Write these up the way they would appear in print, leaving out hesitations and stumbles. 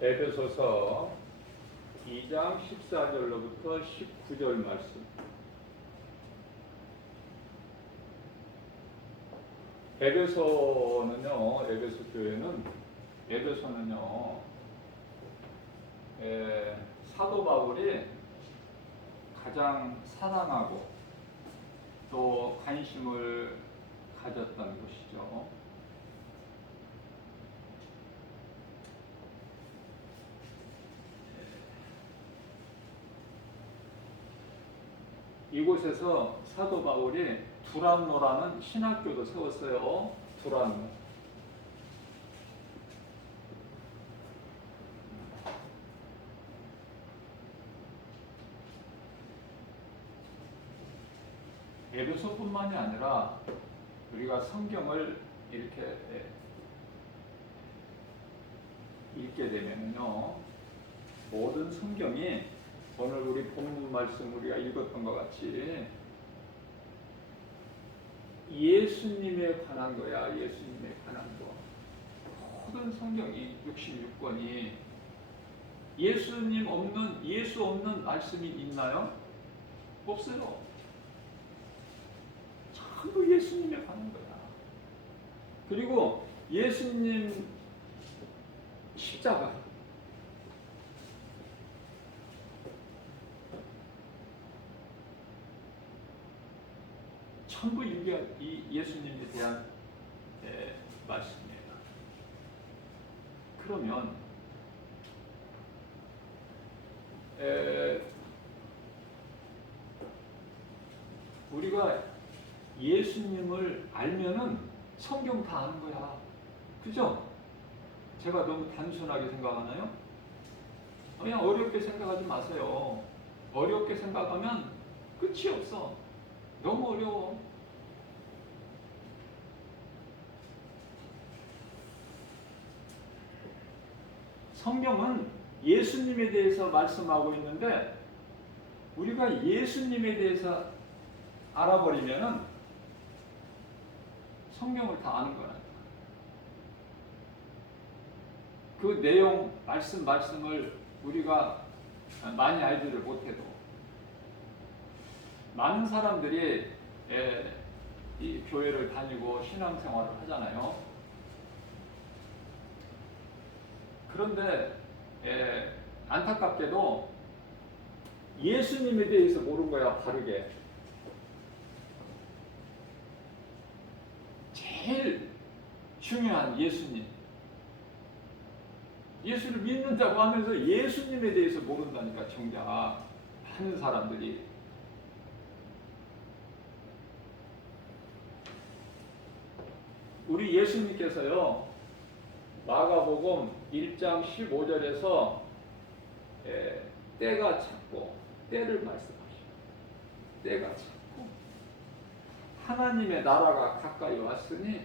에베소서 2장 14절로부터 19절 말씀. 에베소는요, 에베소는요, 사도 바울이 가장 사랑하고 또 관심을 가졌던 곳이죠. 이곳에서 사도 바울이 두란노라는 신학교도 세웠어요. 두란노. 에베소뿐만이 아니라 우리가 성경을 이렇게 읽게 되면요, 모든 성경이 오늘 우리 본문 말씀 우리가 읽었던 것 같이 예수님에 관한 거야. 예수님에 관한 거. 모든 성경이 66권이 예수 없는 말씀이 있나요? 없어요. 전부 예수님에 관한 거야. 그리고 예수님 십자가, 전부 이 예수님에 대한 말씀이에요. 그러면 우리가 예수님을 알면은 성경 다 아는 거야. 그죠? 제가 너무 단순하게 생각하나요? 그냥 어렵게 생각하지 마세요. 어렵게 생각하면 끝이 없어. 너무 어려워. 성경은 예수님에 대해서 말씀하고 있는데 우리가 예수님에 대해서 알아버리면은 성경을 다 아는 거라니까. 그 내용, 말씀을 우리가 많이 알지를 못해도 많은 사람들이 이 교회를 다니고 신앙생활을 하잖아요. 그런데 안타깝게도 예수님에 대해서 모르는 거야, 바르게. 제일 중요한 예수님. 예수를 믿는다고 하면서 예수님에 대해서 모른다니까, 정작 많은 사람들이. 우리 예수님께서요, 마가복음 1장 15절에서 때가 찼고, 때를 말씀하시고, 때가 찼고 하나님의 나라가 가까이 왔으니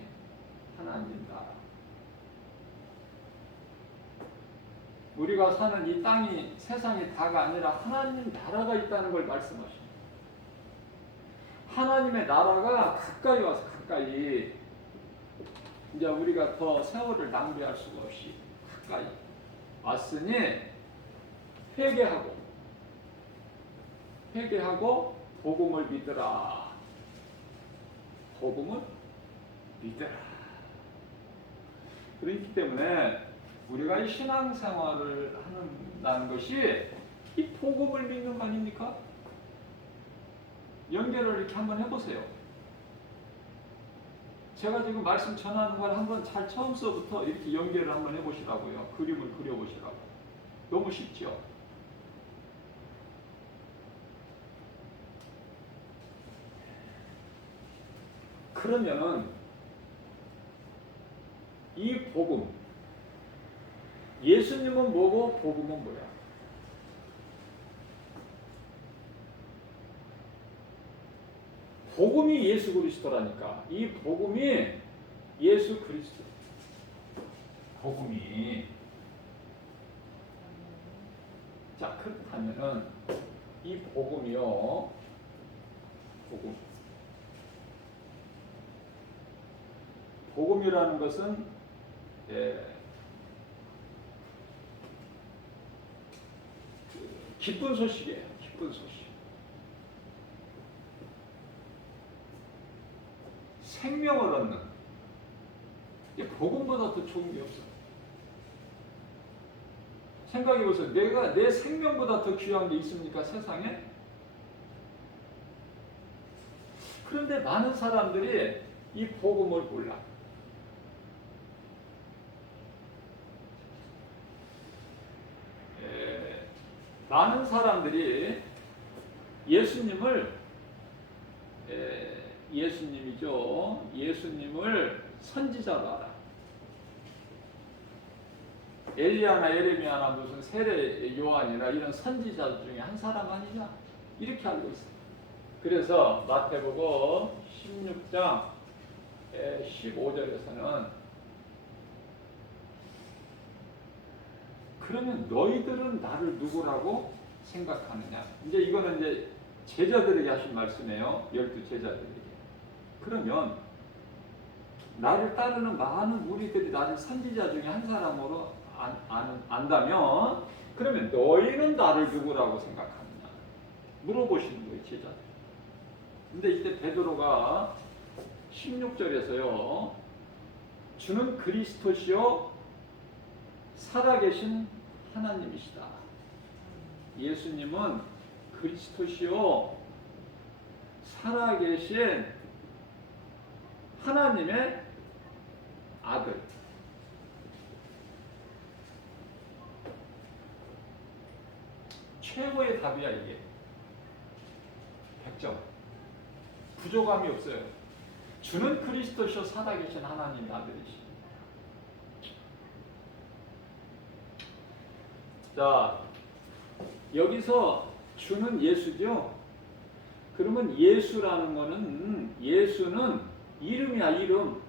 하나님 나라. 우리가 사는 이 땅이, 세상이 다가 아니라 하나님 나라가 있다는 걸 말씀하십니다. 하나님의 나라가 가까이 와서, 가까이, 이제 우리가 더 세월을 낭비할 수가 없이 가까이 왔으니 회개하고 복음을 믿으라. 복음을 믿으라. 그렇기 때문에 우리가 이 신앙생활을 한다는 것이 이 복음을 믿는 거 아닙니까? 연결을 이렇게 한번 해보세요. 제가 지금 말씀 전하는 걸 한번 잘 처음서부터 이렇게 연결을 한번 해보시라고요. 그림을 그려보시라고. 너무 쉽죠? 그러면은 이 복음, 예수님은 뭐고 복음은 뭐야? 복음이 예수 그리스도라니까. 이 복음이 예수 그리스도. 복음이. 자, 그렇다면은 이 복음이요. 복음이라는 것은 기쁜 소식이에요. 기쁜 소식. 생명을 얻는. 복음보다 더 좋은 게 없어. 생각해보세요. 내가 내 생명보다 더 귀한 게 있습니까? 세상에? 그런데 많은 사람들이 이 복음을 몰라. 많은 사람들이 예수님을 선지자로 알아. 엘리야나 에레미야나 무슨 세례 요한이나 이런 선지자 중에 한 사람 아니냐? 이렇게 알고 있어요. 그래서 마태복음 16장 15절에서는 그러면 너희들은 나를 누구라고 생각하느냐? 이제 이거는 이제 제자들에게 하신 말씀이에요. 12제자들에게. 그러면 나를 따르는 많은 무리들이 나를 선지자 중에 한 사람으로 안다면 그러면 너희는 나를 누구라고 생각하느냐? 물어보시는 거예요, 제자들. 근데 이때 베드로가 16절에서요. 주는 그리스도시요 살아계신 하나님이시다. 예수님은 그리스도시요 살아계신 하나님의 아들. 최고의 답이야 이게. 100점. 부족함이 없어요. 주는 그리스도시요 살아계신 하나님의 아들이시. 자, 여기서 주는 예수죠. 그러면 예수라는 거는 예수는 이름이야, 이름.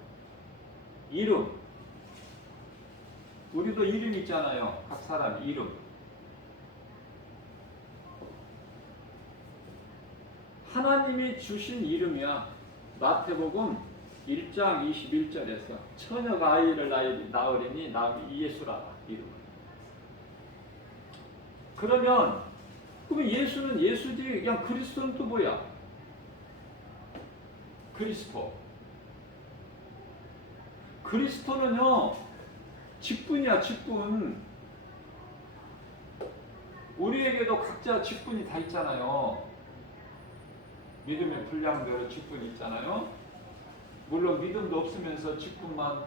이름. 우리도 이름 있잖아요. 각 사람 이름. 하나님이 주신 이름이야. 마태복음 1장 21절에서 처녀가 아이를 낳으리니 예수라 이름. 그러면 예수는 예수지. 그냥 그리스도는 또 뭐야? 그리스도. 그리스도는요 직분이야, 직분. 우리에게도 각자 직분이 다 있잖아요. 믿음의 분량대로 직분이 있잖아요. 물론 믿음도 없으면서 직분만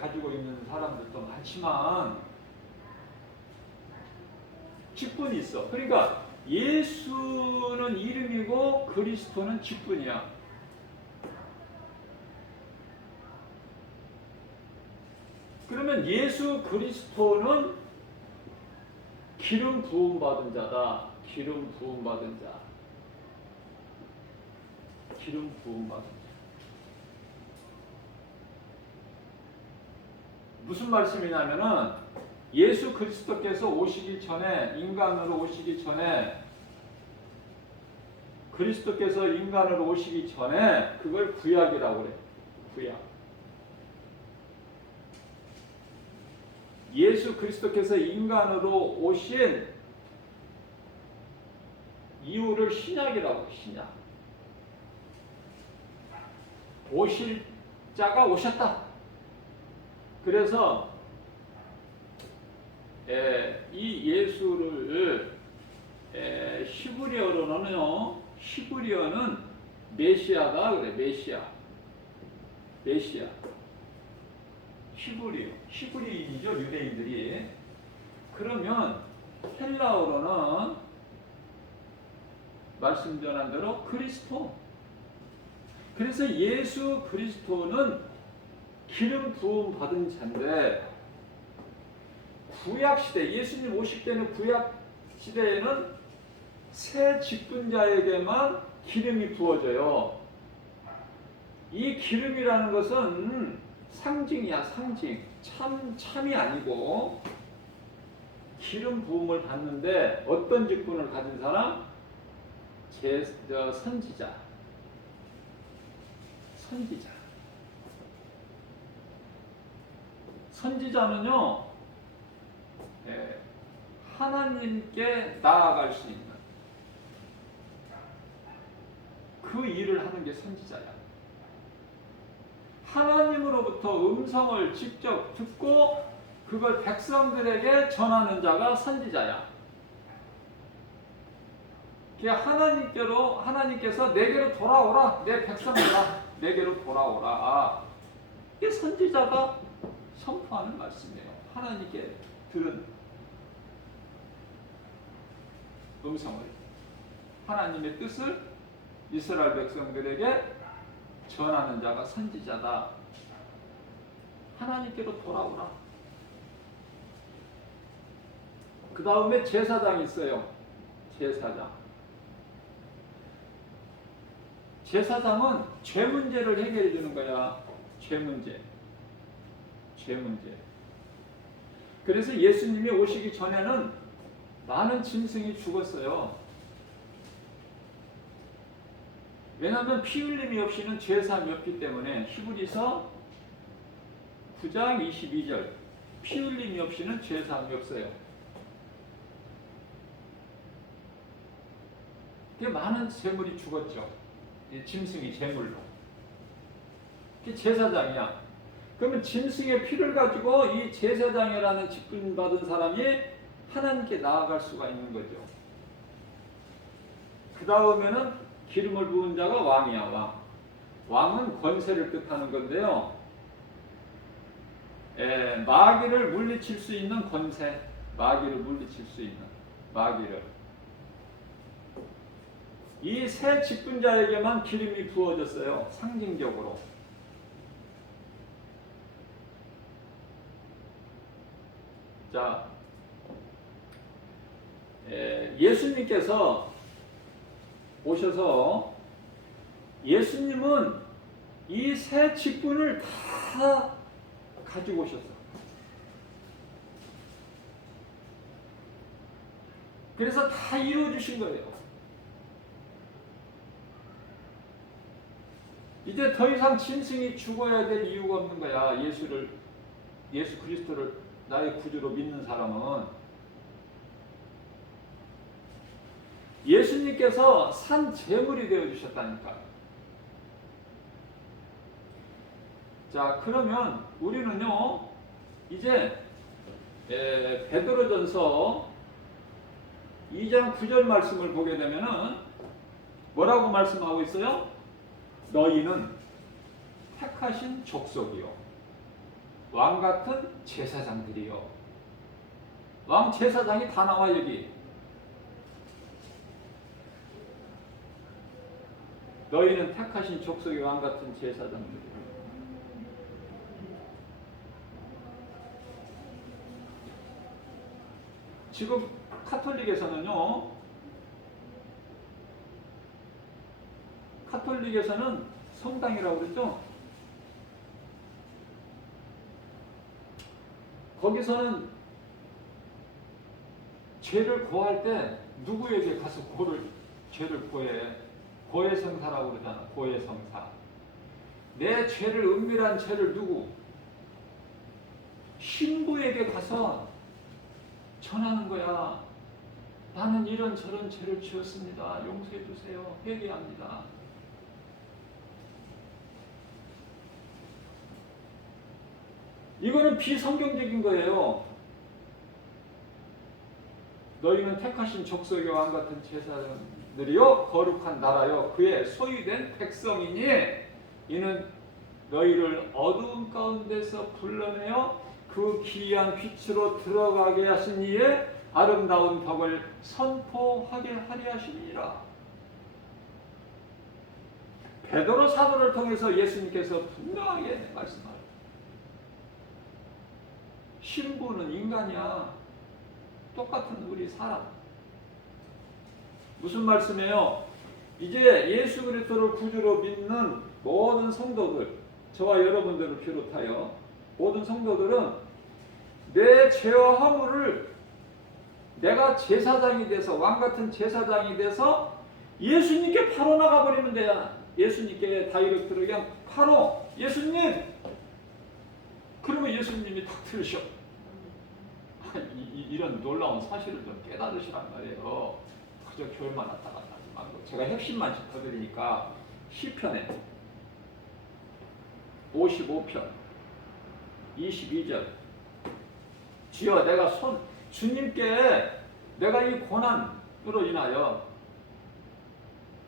가지고 있는 사람들도 많지만 직분이 있어. 그러니까 예수는 이름이고 그리스도는 직분이야. 그러면 예수 그리스도는 기름 부음 받은 자다. 기름 부음 받은 자. 기름 부음 받은 자. 무슨 말씀이냐면은 예수 그리스도께서 오시기 전에, 인간으로 오시기 전에, 그리스도께서 인간으로 오시기 전에 그걸 구약이라고 그래. 구약. 예수 그리스도께서 인간으로 오신 이유를 신약이라고. 신약. 오실 자가 오셨다. 그래서 이 예수를 히브리어는 메시아다 그래. 메시아. 히브리인이죠, 유대인들이. 그러면 헬라어로는 말씀 전한 대로 그리스도. 그래서 예수 그리스도는 기름 부음 받은 자인데, 구약 시대, 예수님 오실 때는 구약 시대에는 새 직분자에게만 기름이 부어져요. 이 기름이라는 것은 상징이야, 상징. 참이 아니고 기름 부음을 받는데 어떤 직분을 가진 사람? 선지자. 선지자는요, 하나님께 나아갈 수 있는 그 일을 하는 게 선지자야. 하나님으로부터 음성을 직접 듣고 그걸 백성들에게 전하는 자가 선지자야. 하나님께서 내게로 돌아오라, 내 백성들아, 내게로 돌아오라. 이게 선지자가 선포하는 말씀이에요. 하나님께 들은 음성을, 하나님의 뜻을 이스라엘 백성들에게 전하는 자가 선지자다. 하나님께로 돌아오라. 그 다음에 제사장이 있어요. 제사장은 죄 문제를 해결해 주는 거야. 죄 문제. 그래서 예수님이 오시기 전에는 많은 짐승이 죽었어요. 왜냐하면 피 흘림이 없이는 죄 사함이 없기 때문에. 히브리서 9장 22절, 피 흘림이 없이는 죄 사함이 없어요. 많은 재물이 죽었죠. 짐승이 제물로. 그게 제사장이야. 그러면 짐승의 피를 가지고 이 제사장이라는 직분 받은 사람이 하나님께 나아갈 수가 있는 거죠. 그 다음에는 기름을 부은 자가 왕이야. 왕은 권세를 뜻하는 건데요. 마귀를 물리칠 수 있는 권세, 마귀를 물리칠 수 있는 마귀를. 이 세 직분자에게만 기름이 부어졌어요. 상징적으로. 자, 예수님께서 오셔서 예수님은 이 세 직분을 다 가지고 오셨어. 그래서 다 이루어주신 거예요. 이제 더 이상 짐승이 죽어야 될 이유가 없는 거야. 예수 그리스도를 나의 구주로 믿는 사람은. 예수님께서 산 제물이 되어 주셨다니까. 자, 그러면 우리는요, 이제 베드로전서 2장 9절 말씀을 보게 되면은 뭐라고 말씀하고 있어요? 너희는 택하신 족속이요, 왕 같은 제사장들이요. 왕 제사장이 다 나와 여기. 너희는 택하신 족속이 왕 같은 제사장들이요. 지금 카톨릭에서는 성당이라고 그랬죠? 거기서는 죄를 고할 때 누구에게 가서 죄를 고해? 고해성사라고 그러잖아. 고해성사. 내 죄를, 은밀한 죄를 누구? 신부에게 가서 전하는 거야. 나는 이런저런 죄를 지었습니다. 용서해 주세요. 회개합니다. 이거는 비성경적인 거예요. 너희는 택하신 족속의 왕 같은 제사장들이요, 거룩한 나라요, 그의 소유된 백성이니 이는 너희를 어두운 가운데서 불러내어 그 기이한 빛으로 들어가게 하신 이의 아름다운 덕을 선포하게 하려 하시니라. 베드로 사도를 통해서 예수님께서 분명하게 말씀하셨어요. 신부는 인간이야. 똑같은 우리 사람. 무슨 말씀이에요? 이제 예수 그리스도를 구주로 믿는 모든 성도들, 저와 여러분들을 비롯하여 모든 성도들은 내 죄와 허물을 내가 제사장이 돼서, 왕같은 제사장이 돼서 예수님께 바로 나가버리면 돼요. 예수님께 다이렉트로 그냥 바로 예수님! 그러면 예수님이 탁 들으셔. 이런 놀라운 사실을 좀 깨달으시란 말이에요. 그저 교회만 왔다 갔다 하지 말고. 제가 핵심만 짚어드리니까 시편에 55편 22절 주여 내가 주님께 내가 이 고난으로 인하여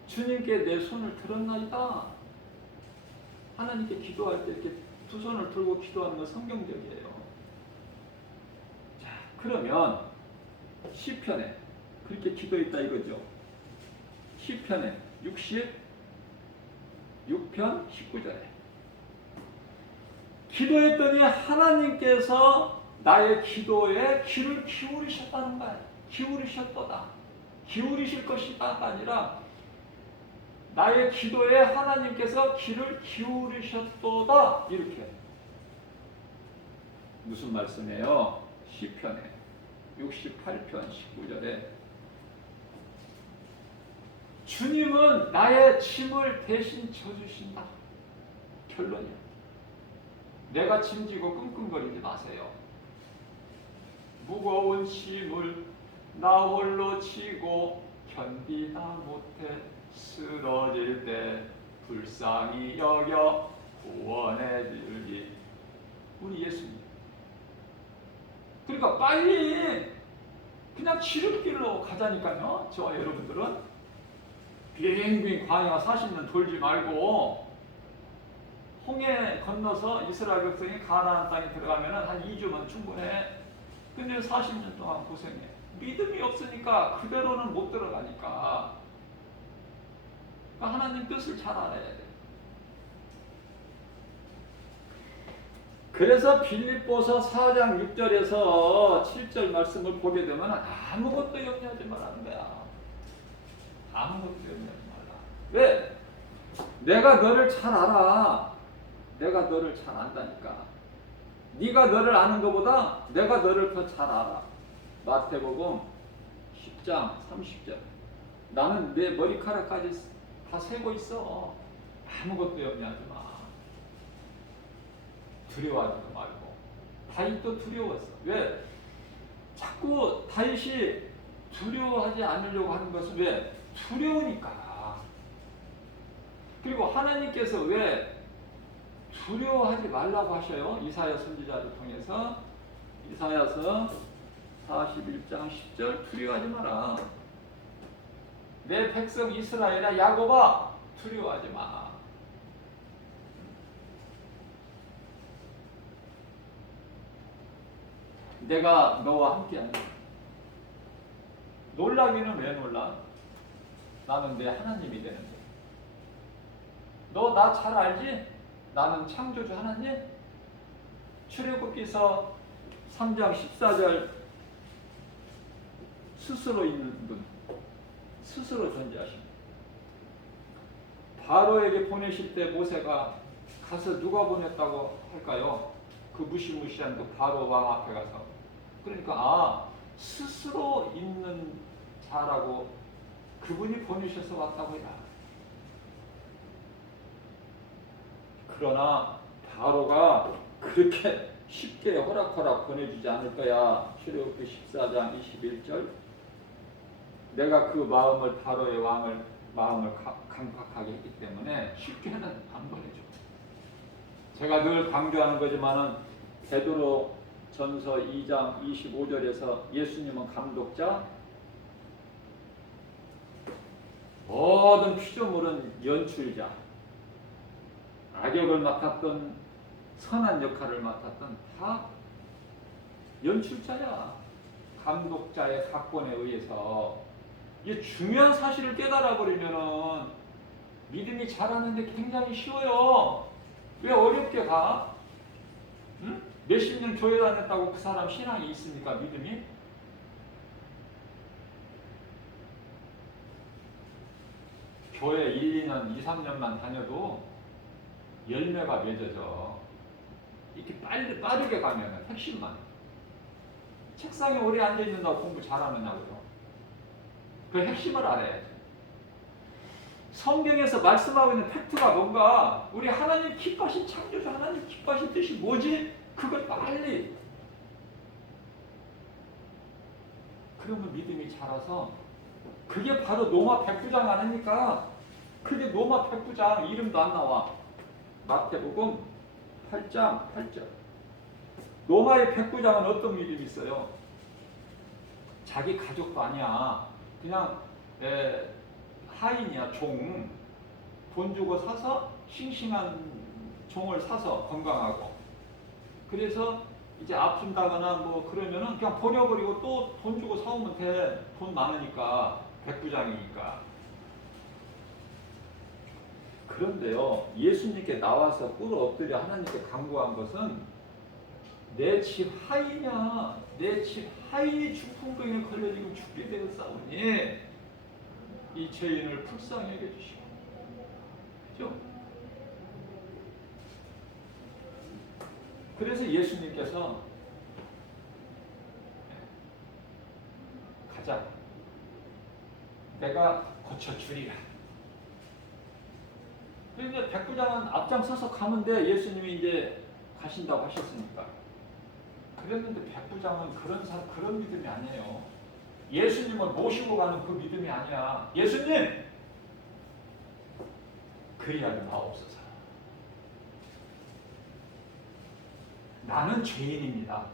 주님께 내 손을 들었나이다. 하나님께 기도할 때 이렇게 두 손을 들고 기도하는 건 성경적이에요. 자, 그러면 시편에 그렇게 기도했다 이거죠. 시편에 66편 19절에 기도했더니 하나님께서 나의 기도에 귀를 기울이셨다는 거예요. 기울이셨도다. 기울이실 것이다가 아니라 나의 기도에 하나님께서 귀를 기울이셨도다. 이렇게. 무슨 말씀이에요? 시편에 68편 19절에 주님은 나의 짐을 대신 져주신다. 결론이야. 내가 짐지고 끙끙거리지 마세요. 무거운 짐을 나 홀로 지고 견디다 못해 쓰러질 때 불쌍히 여겨 구원해 주리. 우리 예수님. 그러니까 빨리 그냥 지름길로 가자니까요. 저와 여러분들은 빙빙 광야 40년 돌지 말고 홍해 건너서 이스라엘 백성이 가나안 땅에 들어가면 한 2주면 충분해. 근데 40년 동안 고생해. 믿음이 없으니까 그대로는 못 들어가니까. 그러니까 하나님 뜻을 잘 알아야 돼. 그래서 빌립보서 4장 6절에서 7절 말씀을 보게 되면 아무것도 염려하지 말라는 거야. 아무것도 염려하지 말라. 왜? 내가 너를 잘 알아. 내가 너를 잘 안다니까. 네가 너를 아는 것보다 내가 너를 더 잘 알아. 마태복음 10장 30절. 나는 내 머리카락까지 다 세고 있어. 아무것도 염려하지 마. 두려워하지도 말고. 다윗도 두려웠어. 왜? 자꾸 다윗이 두려워하지 않으려고 하는 것은 왜? 두려우니까. 그리고 하나님께서 왜 두려워하지 말라고 하셔요? 이사야 선지자를 통해서. 이사야서 41장 10절 두려워하지 마라. 내 백성 이스라엘아 야곱아 두려워하지 마. 내가 너와 함께하니. 놀라기는 왜 놀라? 나는 내 하나님이 되는데. 너 나 잘 알지? 나는 창조주 하나님? 출애굽기서 3장 14절 스스로 있는 분, 스스로 존재하십니다. 바로에게 보내실 때 모세가 가서 누가 보냈다고 할까요? 그 무시무시한 그 바로 왕 앞에 가서. 그러니까 스스로 있는 자라고 그분이 보내셔서 왔다고 해라. 그러나 바로가 그렇게 쉽게 호락호락 보내주지 않을 거야. 출애굽기 14장 21절. 내가 그 마음을 바로의 마음을 강팍하게 했기 때문에 쉽게는 안 보내줘. 제가 늘 강조하는 거지만은 베드로 전서 2장 25절에서 예수님은 감독자, 모든 피조물은 연출자, 악역을 맡았던 선한 역할을 맡았던 다 연출자야. 감독자의 각본에 의해서. 이 중요한 사실을 깨달아 버리면은 믿음이 자라는데 굉장히 쉬워요. 왜 어렵게 가? 응? 몇십 년 교회 다녔다고 그 사람 신앙이 있습니까? 믿음이? 교회 1, 2년, 2, 3년만 다녀도 열매가 맺어져. 이렇게 빠르게 가면 핵심만. 책상에 오래 앉아있는다고 공부 잘하느냐고요. 그 핵심을 알아야지. 성경에서 말씀하고 있는 팩트가 뭔가, 우리 하나님 기뻐하신 창조주 하나님 기뻐하신 뜻이 뭐지? 그걸 빨리 그러면 믿음이 자라서 그게 바로 로마 백부장 아닙니까? 그게 로마 백부장 이름도 안 나와. 마태복음 8장 8절. 로마의 백부장은 어떤 믿음이 있어요? 자기 가족도 아니야. 그냥 하인이야, 종. 돈 주고 사서 싱싱한 종을 사서 건강하고. 그래서 이제 아픈다거나 뭐 그러면은 그냥 버려버리고 또 돈 주고 사오면 돼. 돈 많으니까. 백부장이니까. 그런데요, 예수님께 나와서 꿇어 엎드려 하나님께 간구한 것은 내 집 하인이야. 내 집 하인이 중풍병에 걸려 지금 죽게 되었사오니 이 죄인을 불쌍히 여겨주시오. 그죠? 그래서 예수님께서 가자. 내가 고쳐주리라. 그런데 백부장은 앞장서서 가는데 예수님이 이제 가신다고 하셨으니까. 그랬는데 백부장은 그런 믿음이 아니에요. 예수님을 모시고 가는 그 믿음이 아니야. 예수님! 그리하여 나옵소서. 나는 죄인입니다.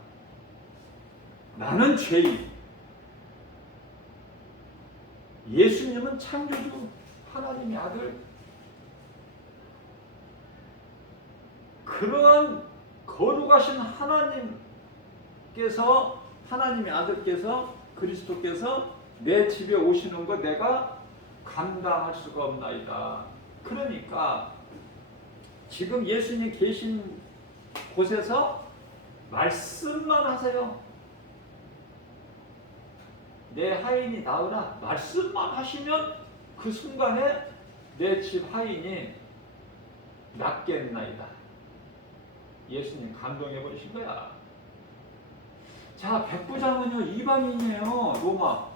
나는 죄인. 예수님은 창조주 하나님의 아들. 그러한 거룩하신 하나님의 아들께서 그리스도께서 내 집에 오시는 거 내가 감당할 수가 없나이다. 그러니까 지금 예수님 계신 곳에서 말씀만 하세요. 내 하인이 나으라 말씀만 하시면 그 순간에 내 집 하인이 낫겠나이다. 예수님 감동해 버리신 거야. 자, 백부장은요 이방인이에요. 로마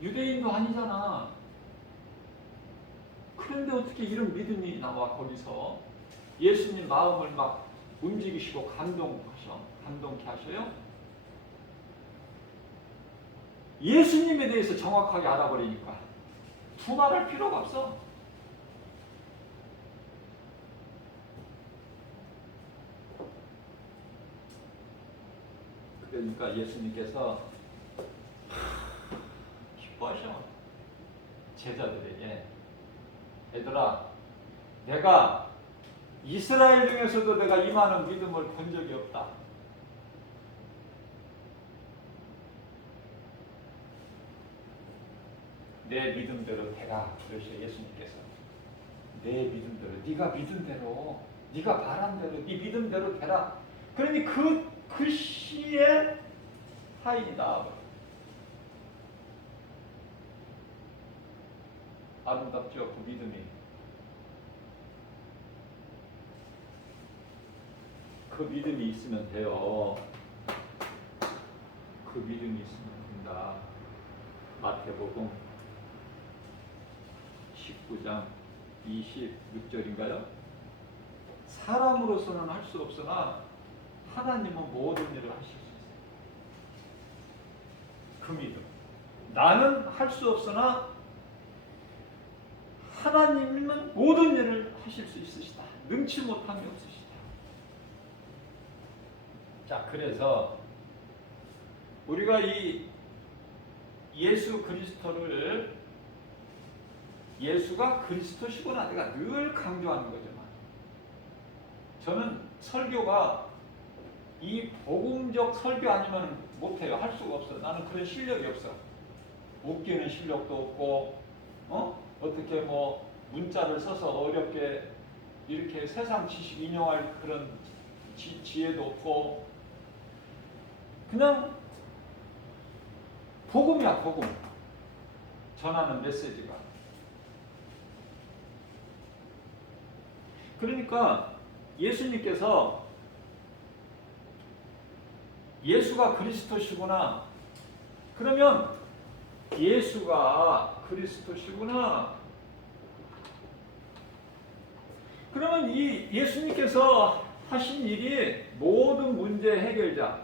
유대인도 아니잖아. 그런데 어떻게 이런 믿음이 나와? 거기서 예수님 마음을 막 움직이시고 감동케 하셔요? 예수님에 대해서 정확하게 알아버리니까 두말할 필요가 없어. 그러니까 예수님께서 기뻐하셔. 제자들에게 얘들아, 내가 이스라엘 중에서도 내가 이만한 믿음을 본 적이 없다. 내 믿음대로 되라. 그러셔 예수님께서. 내 믿음대로, 네가 믿은 대로, 네가 바란 대로, 네 믿음대로 되라. 그러니 그 시에 하인이 나와버려. 아름답죠? 그 믿음이. 그 믿음이 있으면 돼요. 그 믿음이 있으면 된다. 마태복음 19장 26절인가요? 사람으로서는 할 수 없으나 하나님은 모든 일을 하실 수 있어요. 그 믿음. 나는 할 수 없으나 하나님은 모든 일을 하실 수 있으시다. 능치 못함이 없으시다. 자, 그래서 우리가 이 예수 그리스도를 예수가 그리스도시구나 내가 늘 강조하는 거지만 저는 설교가 이 복음적 설교 아니면 못해요. 할 수가 없어. 나는 그런 실력이 없어. 웃기는 실력도 없고 어떻게 뭐 문자를 써서 어렵게 이렇게 세상 지식 인용할 그런 지혜도 없고 그냥 복음이야. 복음 전하는 메시지가. 그러니까 예수님께서 예수가 그리스도시구나. 그러면 예수가 그리스도시구나. 그러면 이 예수님께서 하신 일이 모든 문제 해결자.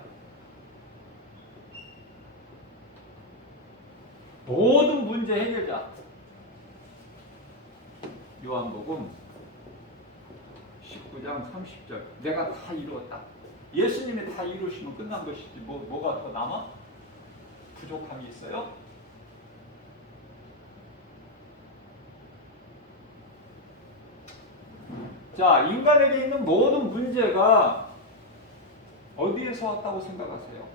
모든 문제 해결자. 요한복음 19장 30절. 내가 다 이루었다. 예수님이 다 이루시면 끝난 것이지 뭐가 더 남아? 부족함이 있어요? 자, 인간에게 있는 모든 문제가 어디에서 왔다고 생각하세요?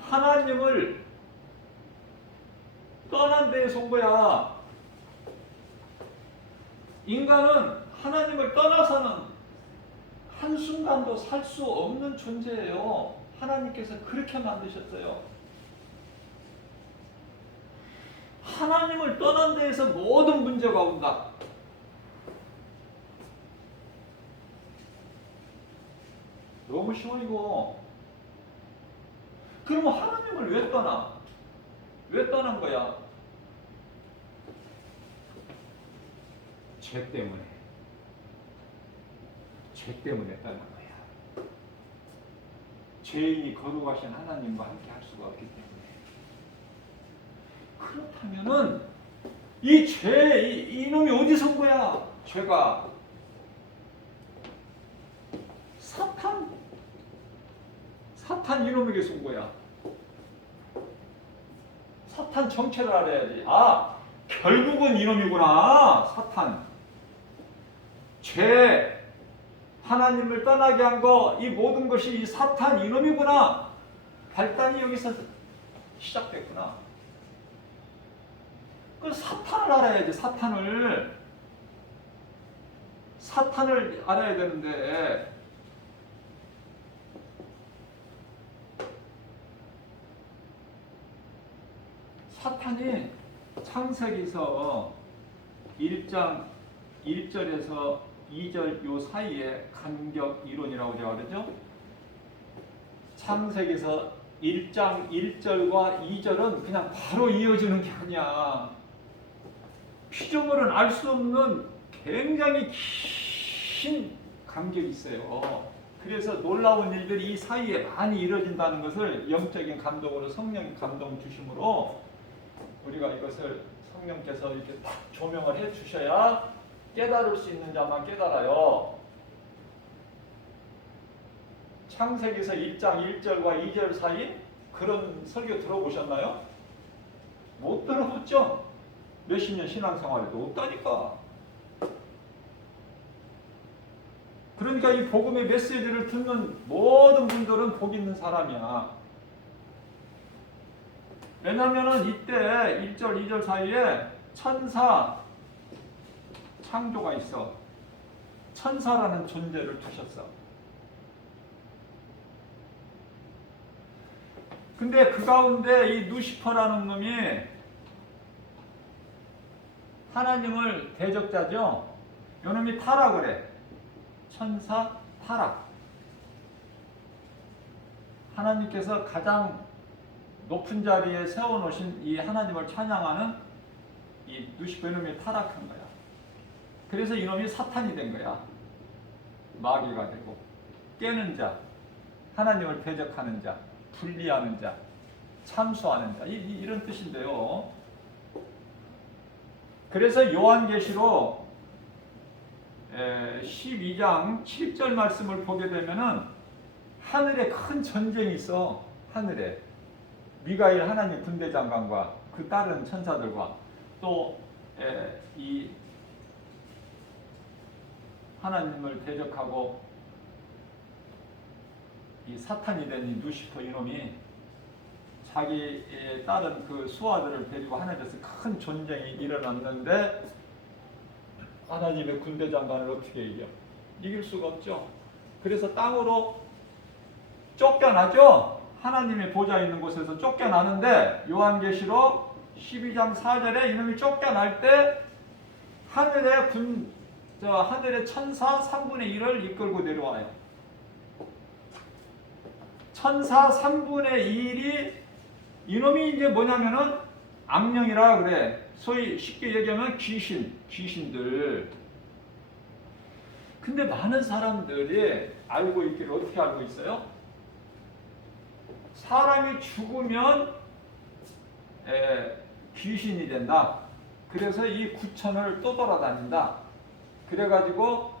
하나님을 떠난 데에서 온 거야. 인간은 하나님을 떠나서는 한순간도 살 수 없는 존재예요. 하나님께서 그렇게 만드셨어요. 하나님을 떠난 데에서 모든 문제가 온다. 너무 쉬워 이거. 그러면 하나님을 왜 떠나? 왜 떠난 거야? 죄 때문에. 죄 때문에 떠난 거야. 죄인이 거룩하신 하나님과 함께 할 수가 없기 때문에. 그렇다면은 이 죄, 이놈이 어디서 온 거야? 죄가. 사탄 이놈에게서 온 거야. 사탄 정체를 알아야지. 아, 결국은 이놈이구나. 사탄. 죄, 하나님을 떠나게 한 거, 이 모든 것이 이 사탄 이놈이구나. 발단이 여기서 시작됐구나. 그 사탄을 알아야지. 사탄을 알아야 되는데 사탄이 창세기서 1장 1절에서 2절 요 사이에 간격 이론이라고 제가 그러죠. 창세기서 1장 1절과 2절은 그냥 바로 이어지는 게 아니야. 피조물은 알 수 없는 굉장히 긴 간격이 있어요. 그래서 놀라운 일들이 이 사이에 많이 이루어진다는 것을 영적인 감동으로 성령 감동 주심으로 우리가 이것을 성령께서 이렇게 딱 조명을 해 주셔야 깨달을 수 있는 자만 깨달아요. 창세기서 1장 1절과 2절 사이 그런 설교 들어보셨나요? 못 들어봤죠? 몇십 년 신앙생활에도 없다니까. 그러니까 이 복음의 메시지를 듣는 모든 분들은 복 있는 사람이야. 왜냐면은 이때 1절, 2절 사이에 천사, 창조가 있어. 천사라는 존재를 두셨어. 근데 그 가운데 이 루시퍼라는 놈이 하나님을 대적자죠. 이 놈이 타락을 해. 천사 타락. 하나님께서 가장 높은 자리에 세워놓으신 이 하나님을 찬양하는 이 루시퍼 이놈이 타락한 거야. 그래서 이놈이 사탄이 된 거야. 마귀가 되고 깨는 자, 하나님을 대적하는 자, 분리하는 자, 참수하는 자, 이런 뜻인데요. 그래서 요한계시록 12장 7절 말씀을 보게 되면은 하늘에 큰 전쟁이 있어. 하늘에 미가엘 하나님 군대 장관과 그 다른 천사들과 또 이 하나님을 대적하고 이 사탄이 된 이 루시퍼 이놈이 자기의 다른 그 수하들을 데리고 하늘에서 큰 전쟁이 일어났는데 하나님의 군대 장관을 어떻게 이겨? 이길 수가 없죠. 그래서 땅으로 쫓겨나죠. 하나님의 보좌 있는 곳에서 쫓겨나는데 요한계시록 12장 4절에 이놈이 쫓겨날 때 하늘의 천사 3분의 1을 이끌고 내려와요. 천사 3분의 1이 이놈이 이제 뭐냐면은 악령이라 그래. 소위 쉽게 얘기하면 귀신들. 근데 많은 사람들이 알고 있기를 어떻게 알고 있어요? 사람이 죽으면 귀신이 된다. 그래서 이 구천을 또 돌아다닌다. 그래가지고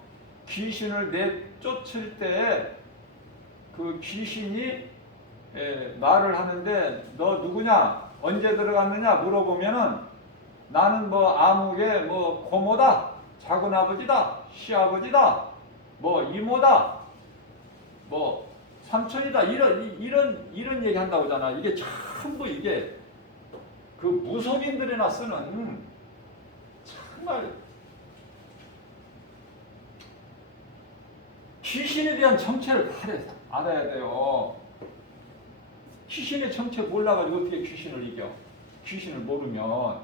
귀신을 내쫓을 때에 그 귀신이 말을 하는데 너 누구냐? 언제 들어갔느냐? 물어보면은 나는 뭐 아무개 뭐 고모다, 작은아버지다, 시아버지다, 뭐 이모다, 뭐 삼촌이다 이런 얘기 한다고 하잖아. 이게 전부 이게 그 무속인들이나 쓰는 정말 귀신에 대한 정체를 알아야 돼요. 귀신의 정체 몰라가지고 어떻게 귀신을 이겨? 귀신을 모르면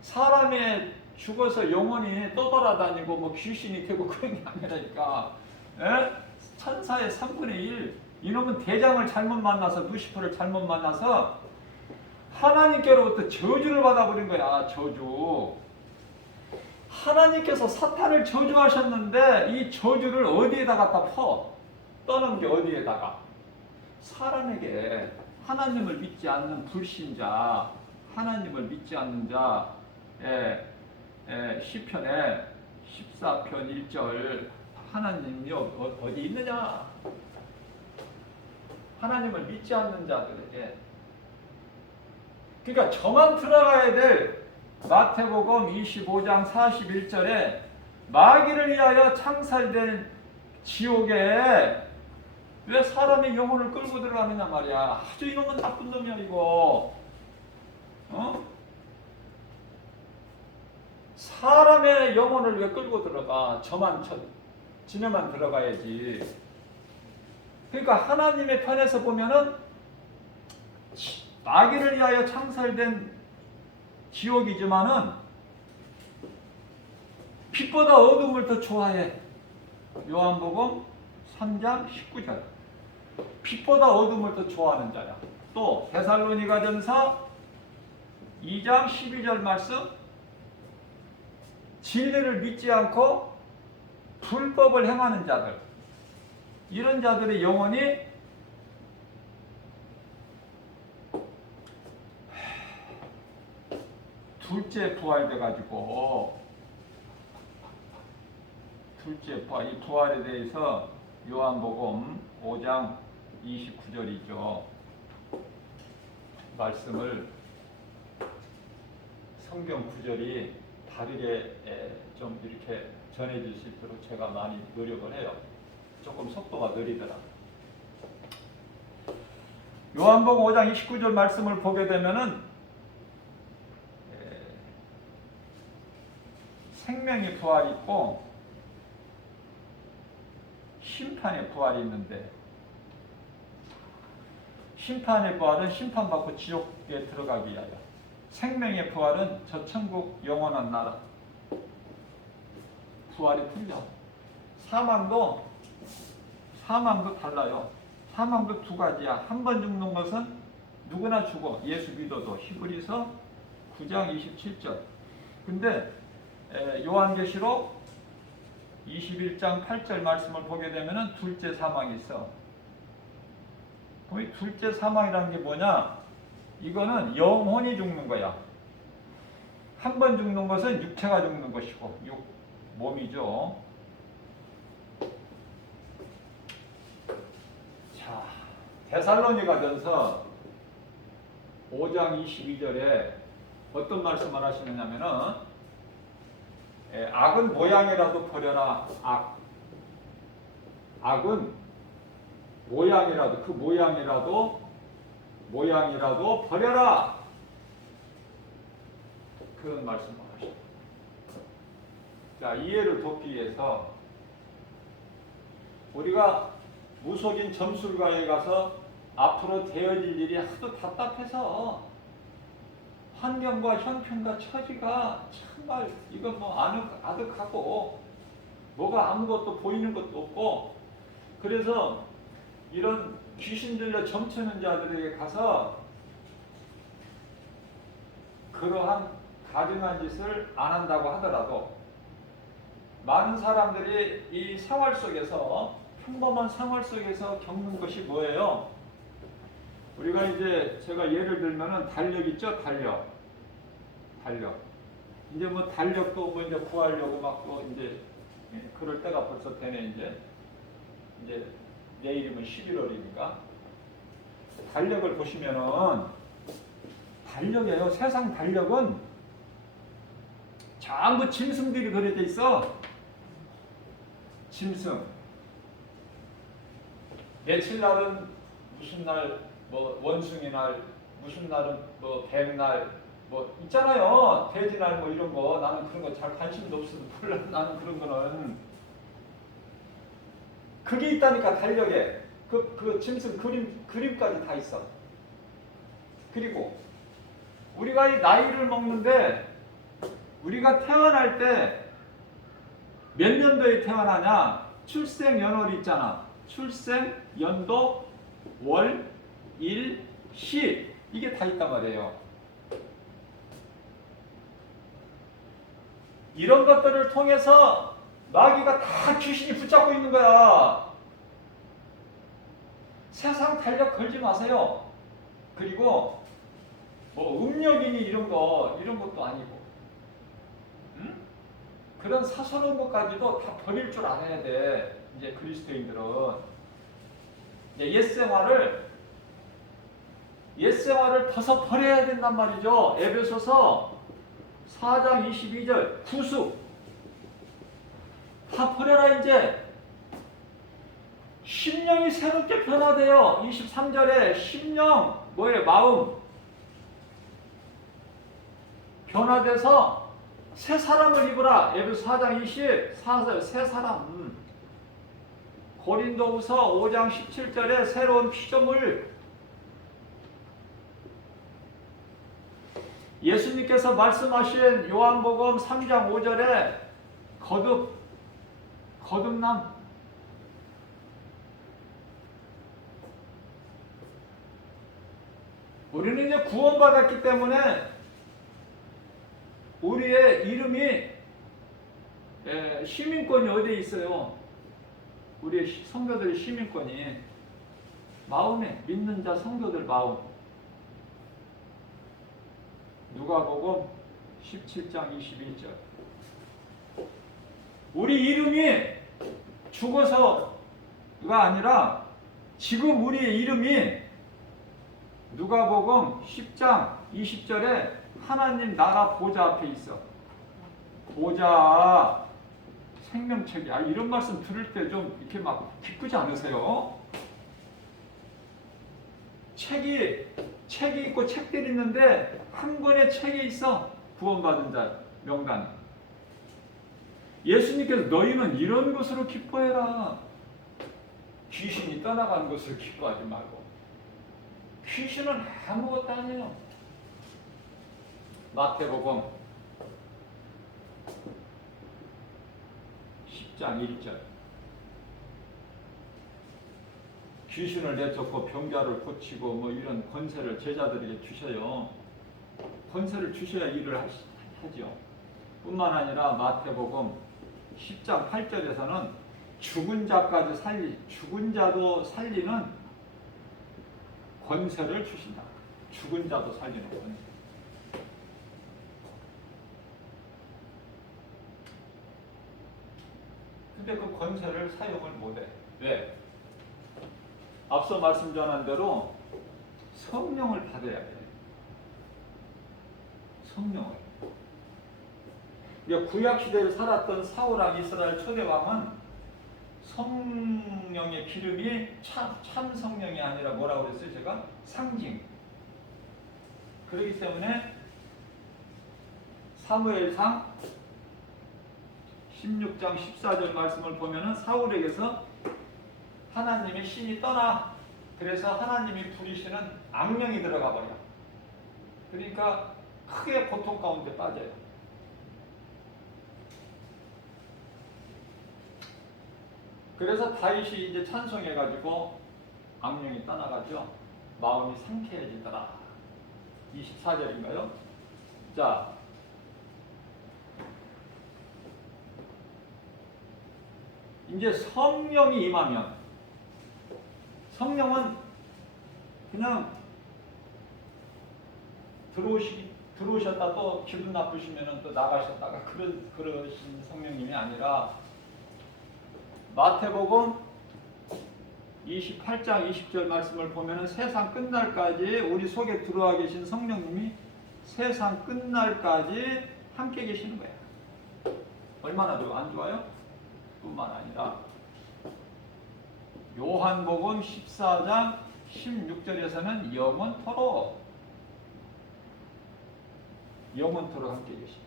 사람이 죽어서 영혼이 떠돌아다니고 뭐 귀신이 되고 그런 게 아니라니까. 에? 천사의 3분의 1 이놈은 대장을 잘못 만나서 루시퍼를 잘못 만나서 하나님께로부터 저주를 받아버린 거야. 저주. 하나님께서 사탄을 저주하셨는데 이 저주를 어디에다 갖다 떠넘겨. 어디에다가? 사람에게. 하나님을 믿지 않는 불신자, 하나님을 믿지 않는 자, 시편에 14편 1절 하나님이 어디 있느냐? 하나님을 믿지 않는 자들에게. 그러니까 저만 들어가야 될 마태복음 25장 41절에 마귀를 위하여 창살된 지옥에 왜 사람의 영혼을 끌고 들어가느냐 말이야. 아주 이놈은 나쁜 놈이야 이거. 사람의 영혼을 왜 끌고 들어가? 지네만 들어가야지. 그러니까 하나님의 편에서 보면은 마귀를 위하여 창설된 지옥이지만은 빛보다 어둠을 더 좋아해. 요한복음 3장 19절. 빛보다 어둠을 더 좋아하는 자야. 또 데살로니가전서 2장 12절 말씀. 진리를 믿지 않고 불법을 행하는 자들. 이런 자들의 영혼이 둘째 부활돼 가지고 둘째 부활, 이 부활에 대해서 요한복음 5장 29절이죠. 말씀을 성경 구절이 다르게 좀 이렇게 전해질 수 있도록 제가 많이 노력을 해요. 조금 속도가 느리더라. 요한복음 5장 29절 말씀을 보게 되면은 생명의 부활이 있고 심판의 부활이 있는데, 심판의 부활은 심판받고 지옥에 들어가기 위하여, 생명의 부활은 저 천국 영원한 나라. 부활이 틀려. 사망도 달라요. 사망도 두 가지야. 한 번 죽는 것은 누구나 죽어. 예수 믿어도. 히브리서 9장 27절. 근데 요한계시록 21장 8절 말씀을 보게 되면은 둘째 사망이 있어. 이 둘째 사망이라는 게 뭐냐? 이거는 영혼이 죽는 거야. 한 번 죽는 것은 육체가 죽는 것이고, 몸이죠. 자, 데살로니가전서 5장 22절에 어떤 말씀을 하시느냐면은 악은 모양이라도 버려라. 악은 모양이라도, 그 모양이라도 버려라. 그런 말씀을 하십니다. 자, 이해를 돕기 위해서 우리가 무속인 점술가에 가서 앞으로 되어질 일이 하도 답답해서 환경과 형편과 처지가 정말 이건 뭐 아득하고 뭐가 아무것도 보이는 것도 없고, 그래서 이런 귀신 들려 점치는 자들에게 가서 그러한 가증한 짓을 안 한다고 하더라도 많은 사람들이 이 생활 속에서, 평범한 생활 속에서 겪는 것이 뭐예요? 우리가 이제 제가 예를 들면은 달력 있죠? 달력. 달력. 이제 뭐 달력도 뭐 이제 구하려고 막 또 이제 그럴 때가 벌써 되네 이제 내일이면 11월이니까 달력을 보시면은 달력이에요. 세상 달력은 전부 짐승들이 그려져 있어. 짐승. 며칠 날은 무슨 날, 뭐 원숭이 날, 무슨 날은 뭐 뱀날, 뭐 있잖아요. 돼지날 뭐 이런 거. 나는 그런 거 잘 관심도 없어서 몰라. 나는 그런 거는 그게 있다니까 달력에. 그 짐승 그림까지 다 있어. 그리고 우리가 이 나이를 먹는데 우리가 태어날 때 몇 년도에 태어나냐? 출생 연월이 있잖아. 출생 연도 월 일 시 이게 다 있단 말이에요. 이런 것들을 통해서 마귀가 다 귀신이 붙잡고 있는 거야. 세상 달력 걸지 마세요. 그리고 뭐 음력이니 이런 것도 아니고, 응? 그런 사소한 것까지도 다 버릴 줄 알아야 돼. 이제 그리스도인들은 이제 옛생활을 벗어 버려야 된단 말이죠. 에베소서 4장 22절 구수 다 버려라. 이제 심령이 새롭게 변화돼요. 23절에 심령 뭐예요? 마음 변화돼서 새 사람을 입으라. 에베소 4장 24절 새 사람. 고린도후서 5장 17절에 새로운 피조물. 예수님께서 말씀하신 요한복음 3장 5절에 거듭남. 우리는 이제 구원받았기 때문에 우리의 이름이 시민권이 어디에 있어요? 우리의 성도들의 시민권이 마음에 믿는 자 성도들 마음. 누가복음 17장 21절. 우리 이름이 죽어서가 아니라 지금 우리의 이름이 누가복음 10장 20절에 하나님 나라 보좌 앞에 있어. 보좌 생명책이. 이런 말씀 들을 때 좀 이렇게 막 기쁘지 않으세요? 책이 있고 책들이 있는데 한 권의 책에 있어. 구원받은 자 명단. 예수님께서 너희는 이런 것으로 기뻐해라. 귀신이 떠나가는 것을 기뻐하지 말고. 귀신은 아무것도 아니에요. 마태복음 10장 1절. 귀신을 내쫓고 병자를 고치고 뭐 이런 권세를 제자들에게 주셔요. 권세를 주셔야 일을 하죠. 뿐만 아니라 마태복음 10장 8절에서는 죽은 자도 살리는 권세를 주신다. 죽은 자도 살리는 권세. 근데 그 권세를 사용을 못해. 왜? 앞서 말씀 전한 대로 성령을 받아야 돼. 성령을. 구약 시대를 살았던 사울왕 이스라엘 초대왕은 성령의 기름이 참 성령이 아니라 뭐라고 그랬어요? 제가 상징. 그렇기 때문에 사무엘상 16장 14절 말씀을 보면은 사울에게서 하나님의 신이 떠나. 그래서 하나님이 부리시는 악령이 들어가 버려. 그러니까 크게 고통 가운데 빠져요. 그래서 다윗이 이제 찬송해가지고 악령이 떠나가죠. 마음이 상쾌해지더라. 24절인가요? 자, 이제 성령이 임하면, 성령은 그냥 들어오셨다 또 기분 나쁘시면은 또 나가셨다가 그러신 성령님이 아니라 마태복음 28장 20절 말씀을 보면은 세상 끝날까지 우리 속에 들어와 계신 성령님이 세상 끝날까지 함께 계시는 거예요. 얼마나 안 좋아요? 뿐만 아니라 요한복음 14장 16절에서는 영원토록 함께 계시죠.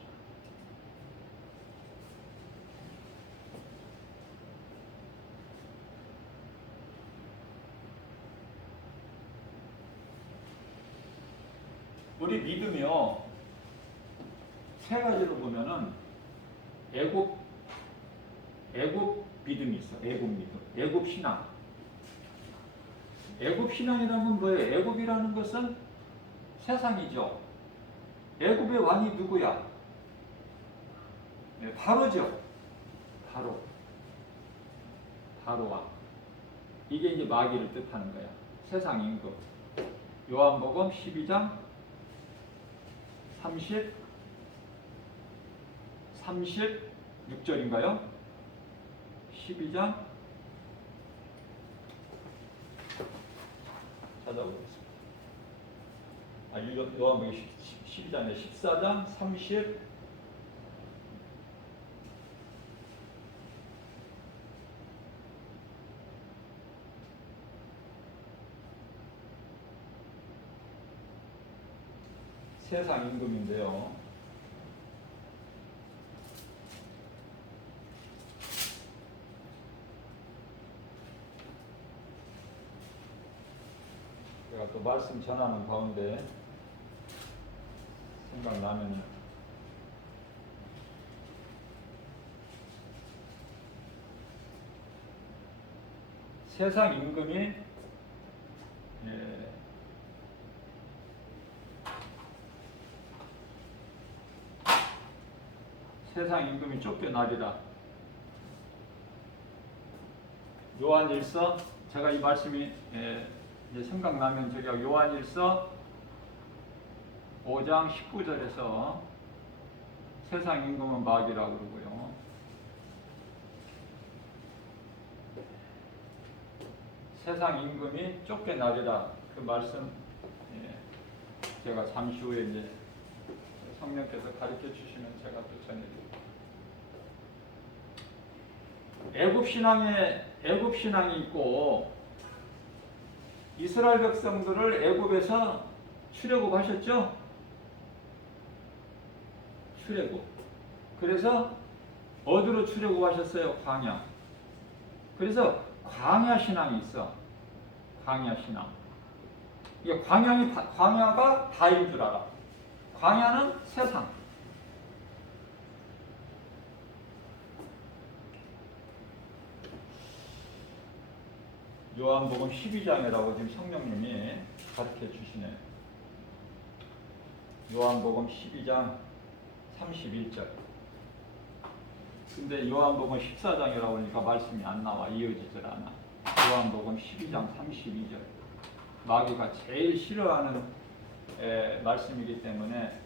우리 믿음이요, 세 가지로 보면은 애굽 믿음이 있어. 애굽 믿음, 애굽 신앙. 애굽 신앙이라는 건 뭐예요? 애굽이라는 것은 세상이죠. 애굽의 왕이 누구야? 네, 바로죠. 바로 왕. 이게 이제 마귀를 뜻하는 거야. 세상 임금. 요한복음 12장 36절인가요? 12장 찾아보겠습니다. 요한복음 12장에 14장 세상 임금인데요. 제가 또 말씀 전하는 가운데 생각나면요. 세상 임금이 세상 임금이 쫓겨나리라. 요한일서, 제가 이 말씀이 이제 생각나면 저기가 요한일서 5장 19절에서 세상 임금은 마귀라고 그러고요. 세상 임금이 쫓겨나리라. 그 말씀 제가 잠시 후에 이제 성령께서 가르쳐 주시면 제가 또 전해드릴게요. 애굽 신앙이 있고, 이스라엘 백성들을 애굽에서 출애굽하셨죠? 출애굽. 그래서 어디로 출애굽하셨어요? 광야. 그래서 광야 신앙이 있어. 광야 신앙. 이게 광야가 다인 줄 알아. 광야는 세상. 요한복음 12장이라고 지금 성령님이 가르쳐 주시네요. 요한복음 12장 31절. 근데 요한복음 14장이라고 하니까 말씀이 안 나와. 이어지질 않아. 요한복음 12장 32절. 마귀가 제일 싫어하는 말씀이기 때문에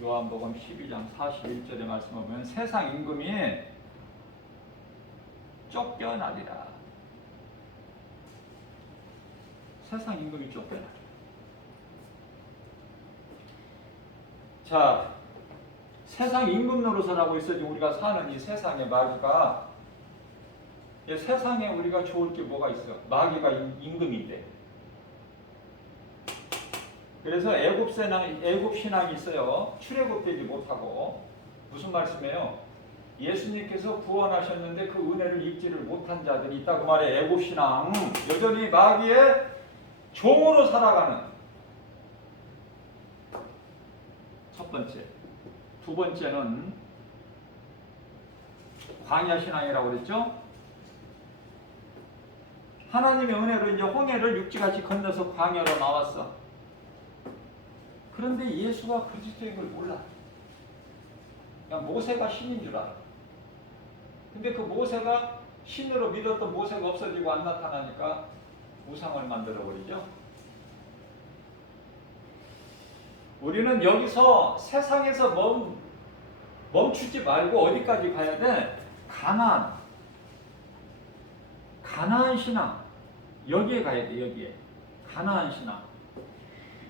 요한복음 12장 41절의 말씀을 보면 세상 임금이 쫓겨나리라. 세상 임금이 쫓겨나리라. 자, 세상 임금 노릇이라고 있어. 지금 우리가 사는 이 세상의 마귀가, 세상에 우리가 좋을 게 뭐가 있어? 마귀가 임금인데. 그래서 애굽 신앙이 있어요. 출애굽되지 못하고. 무슨 말씀이에요? 예수님께서 구원하셨는데 그 은혜를 입지를 못한 자들이 있다고 말해. 애굽 신앙. 여전히 마귀의 종으로 살아가는. 첫 번째. 두 번째는 광야 신앙이라고 그랬죠? 하나님의 은혜로 이제 홍해를 육지같이 건너서 광야로 나왔어. 그런데 예수가 그리스도인 걸 몰라. 그냥 모세가 신인 줄 알아. 근데 그 모세가 신으로 믿었던 모세가 없어지고 안 나타나니까 우상을 만들어 버리죠. 우리는 여기서 세상에서 멈추지 말고 어디까지 가야 돼? 가나안 신앙. 여기에 가야 돼, 여기에. 가나안 신앙.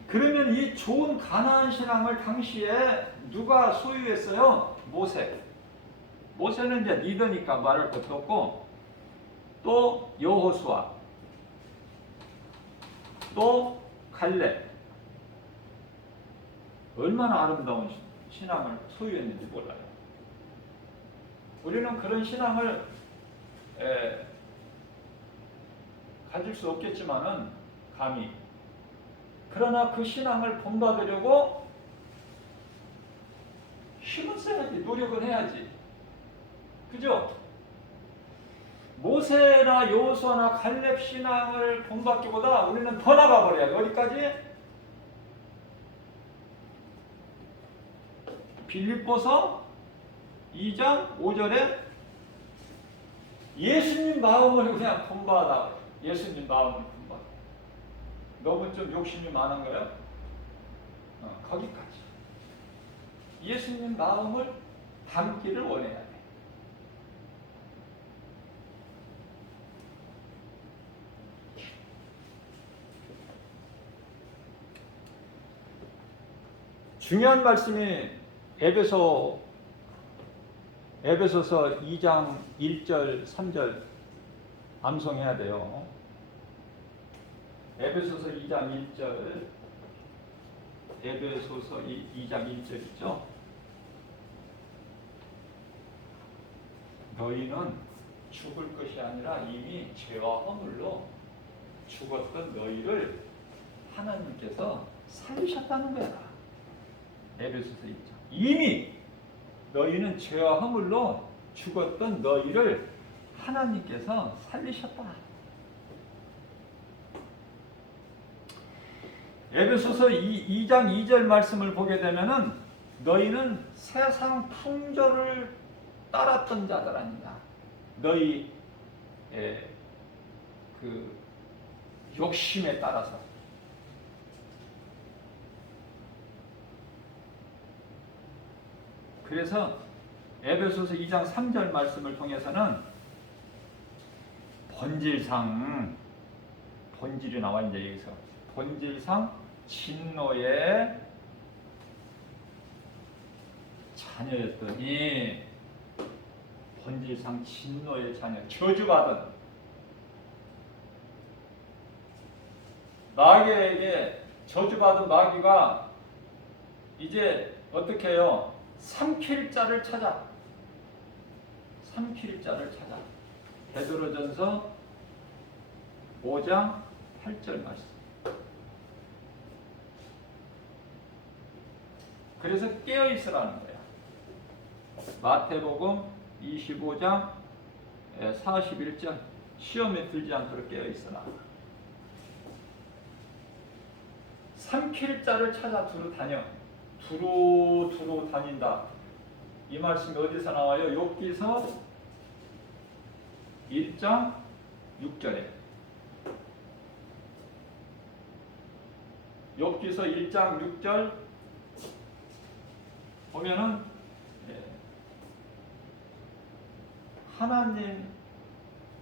그러면 이 좋은 가나안 신앙을 당시에 누가 소유했어요? 모세. 모세는 이제 리더니까 말할 것도 없고, 또 여호수아, 또 갈렙. 얼마나 아름다운 신앙을 소유했는지 몰라요. 우리는 그런 신앙을 가질 수 없겠지만은 감히, 그러나 그 신앙을 본받으려고 힘을 써야지, 노력은 해야지. 그죠? 모세나 여호수아나 갈렙 신앙을 본받기보다 우리는 더 나가버려야 돼. 어디까지? 빌립보서 2장 5절에 예수님 마음을 그냥 본받아. 예수님 마음을 본받아. 너무 좀 욕심이 많은 거예요? 거기까지. 예수님 마음을 담기를 원해야 돼. 중요한 말씀이 에베소서 2장 1절 3절 암송해야 돼요. 에베소서 2장 1절, 에베소서 2장 1절이죠. 너희는 죽을 것이 아니라 이미 죄와 허물로 죽었던 너희를 하나님께서 살리셨다는 거야. 에베소서 2장. 이미 너희는 죄와 허물로 죽었던 너희를 하나님께서 살리셨다. 에베소서 2장 2절 말씀을 보게 되면은 너희는 세상 풍조를 따랐던 자들 아니냐. 너희 그 욕심에 따라서. 그래서 에베소서 2장 3절 말씀을 통해서는 본질이 나와. 이제 여기서 본질상 진노의 자녀였더니, 본질상 진노의 자녀, 저주받은 마귀에게 저주받은 마귀가 이제 어떻게 해요? 삼킬 자를 찾아. 베드로전서 5장 8절 말씀. 그래서 깨어있으라는 거야. 마태복음 25장 41절 시험에 들지 않도록 깨어있으라. 삼킬 자를 찾아 두루 다녀. 두루 다닌다. 이 말씀이 어디서 나와요? 욥기서 1장 6절에. 욥기서 1장 6절 보면은 하나님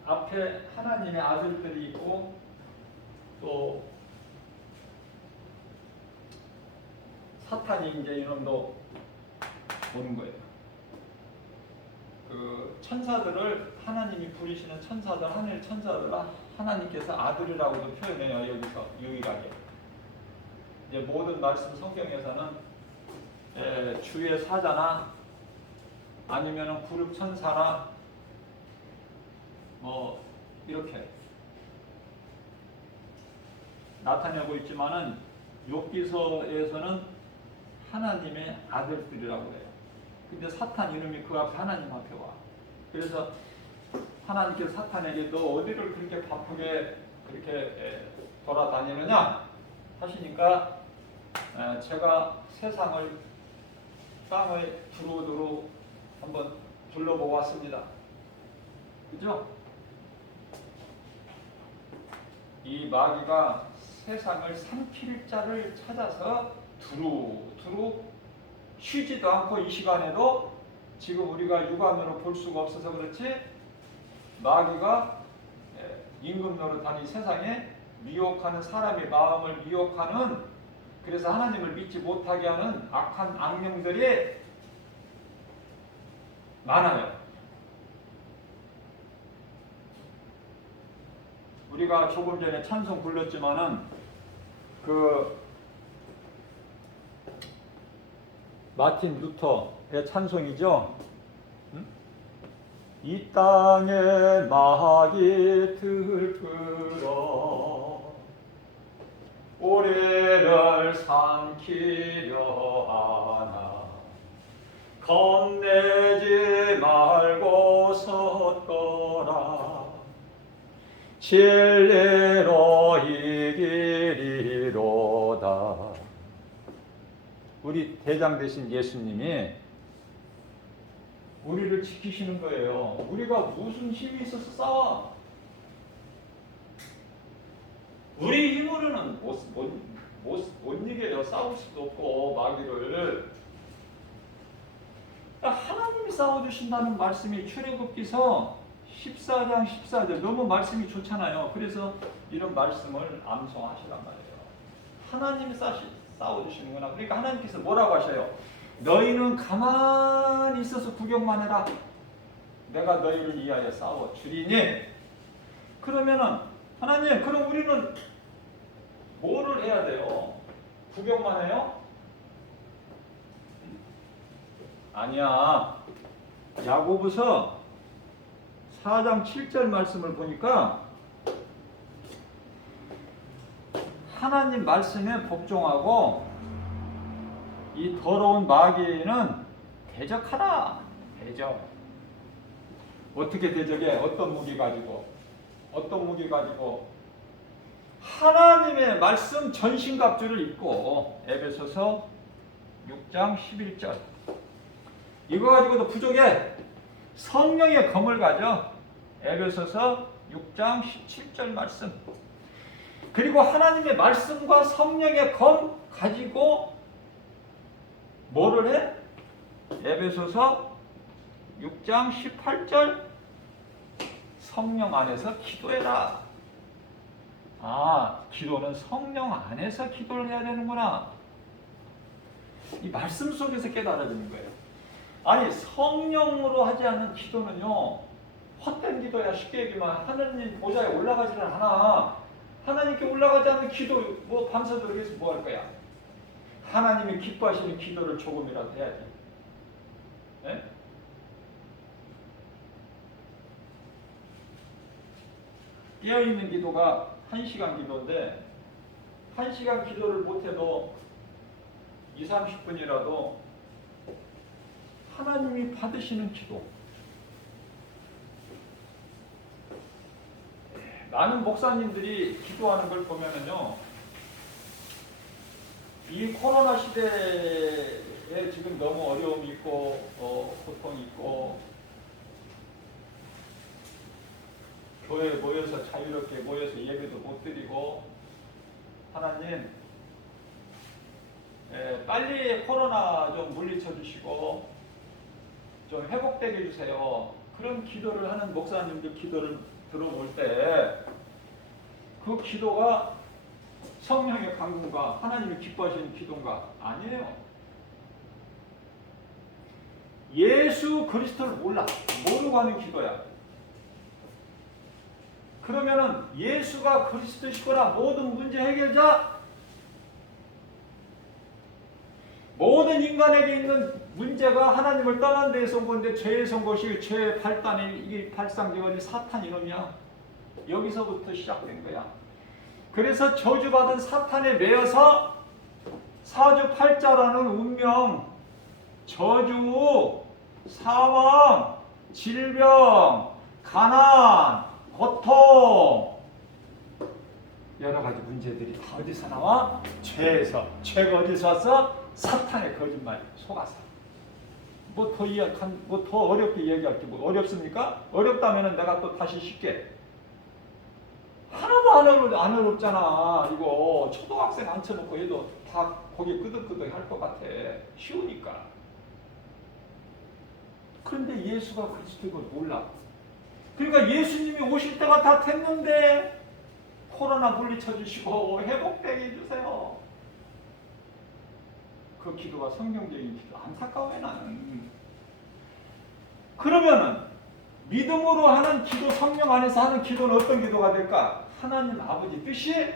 앞에 하나님의 아들들이 있고 또 사탄이 이제 이놈도 오는 거예요. 그 천사들을, 하나님이 부리시는 천사들, 하늘 천사들, 하나님께서 아들이라고도 표현해요. 여기서 유일하게. 이제 모든 말씀 성경에서는 주의 사자나 아니면은 구름 천사나 뭐 이렇게 나타내고 있지만은 욥기서에서는 하나님의 아들들이라고 해요. 근데 사탄 이름이 그 앞에 하나님 앞에 와. 그래서 하나님께서 사탄에게 너 어디를 그렇게 바쁘게 그렇게 돌아다니느냐 하시니까 제가 세상을 땅을 두루두루 한번 둘러보고 왔습니다. 그죠? 이 마귀가 세상을 삼킬 자를 찾아서 두루 쉬지도 않고 이 시간에도 지금 우리가 육안으로 볼 수가 없어서 그렇지 마귀가 임금 노릇하는 이 세상에 미혹하는 사람의 마음을 미혹하는 그래서 하나님을 믿지 못하게 하는 악한 악령들이 많아요. 우리가 조금 전에 찬송 불렀지만은 그 마틴 루터의 찬송이죠. 이 땅에 마귀 들끓어 우리를 삼키려 하나 겁내지 말고 섰거라 진리로 이기리로다. 우리 대장 되신 예수님이 우리를 지키시는 거예요. 우리가 무슨 힘이 있어서 싸워? 우리 힘으로는 못 이겨요. 싸울 수도 없고 마귀를. 하나님이 싸워주신다는 말씀이 출애굽기서 14장 14절 너무 말씀이 좋잖아요. 그래서 이런 말씀을 암송하시란 말이에요. 하나님이 싸워주시는구나. 그러니까 하나님께서 뭐라고 하셔요? 너희는 가만히 있어서 구경만 해라. 내가 너희를 위하여 싸워 주리니. 그러면은 하나님, 그럼 우리는 뭐를 해야 돼요? 구경만 해요? 아니야. 야고보서 4장 7절 말씀을 보니까 하나님 말씀에 복종하고 이 더러운 마귀는 대적하라. 대적. 어떻게 대적해? 어떤 무기 가지고? 어떤 무기 가지고? 하나님의 말씀 전신갑주를 입고 에베소서 6장 11절 이거 가지고도 부족해. 성령의 검을 가져. 에베소서 6장 17절 말씀. 그리고 하나님의 말씀과 성령의 검 가지고 뭐를 해? 에베소서 6장 18절 성령 안에서 기도해라. 아, 기도는 성령 안에서 기도를 해야 되는구나. 이 말씀 속에서 깨달아지는 거예요. 아니, 성령으로 하지 않는 기도는요, 헛된 기도야. 쉽게 얘기하면 하나님 보좌에 올라가지를 않아. 하나님께 올라가지 않는 기도, 뭐 밤새도록 해서 뭐 할 거야? 하나님이 기뻐하시는 기도를 조금이라도 해야지. 네? 깨어있는 기도가 1시간 기도인데 1시간 기도를 못해도 2, 30분이라도 하나님이 받으시는 기도. 많은 목사님들이 기도하는 걸 보면은요, 이 코로나 시대에 지금 너무 어려움이 있고 고통이 있고 교회에 모여서 자유롭게 모여서 예배도 못 드리고 하나님 빨리 코로나 좀 물리쳐 주시고 좀 회복되게 해주세요. 그런 기도를 하는 목사님들 기도를 들어볼 때 그 기도가 성령의 강군과 하나님이 기뻐하시는 기도인가? 아니에요. 예수 그리스도를 모르고 하는 기도야. 그러면은 예수가 그리스도시구나. 모든 문제 해결자, 모든 인간에게 있는 문제가 하나님을 떠난 데에서 온 건데 죄에서 온 것이 죄의 발단이 이게 발상기관이 사탄 이놈이야. 여기서부터 시작된 거야. 그래서 저주받은 사탄에 매여서 사주팔자라는 운명, 저주, 사망, 질병, 가난, 고통, 여러 가지 문제들이 다 어디서 나와? 죄에서. 죄가 어디서 왔어? 사탄의 거짓말 속아서. 뭐 더 어렵게 얘기할 게 뭐 어렵습니까? 어렵다면 내가 또 다시 쉽게 하나도 안 어렵잖아. 이거 초등학생 앉혀놓고 해도 다 거기 끄덕끄덕 할 것 같아. 쉬우니까. 그런데 예수가 그리스도인 걸 몰라. 그러니까 예수님이 오실 때가 다 됐는데 코로나 물리쳐 주시고 회복되게 해주세요. 그 기도가 성경적인 기도. 안타까워요 나는. 그러면은 믿음으로 하는 기도, 성령 안에서 하는 기도는 어떤 기도가 될까? 하나님 아버지 뜻이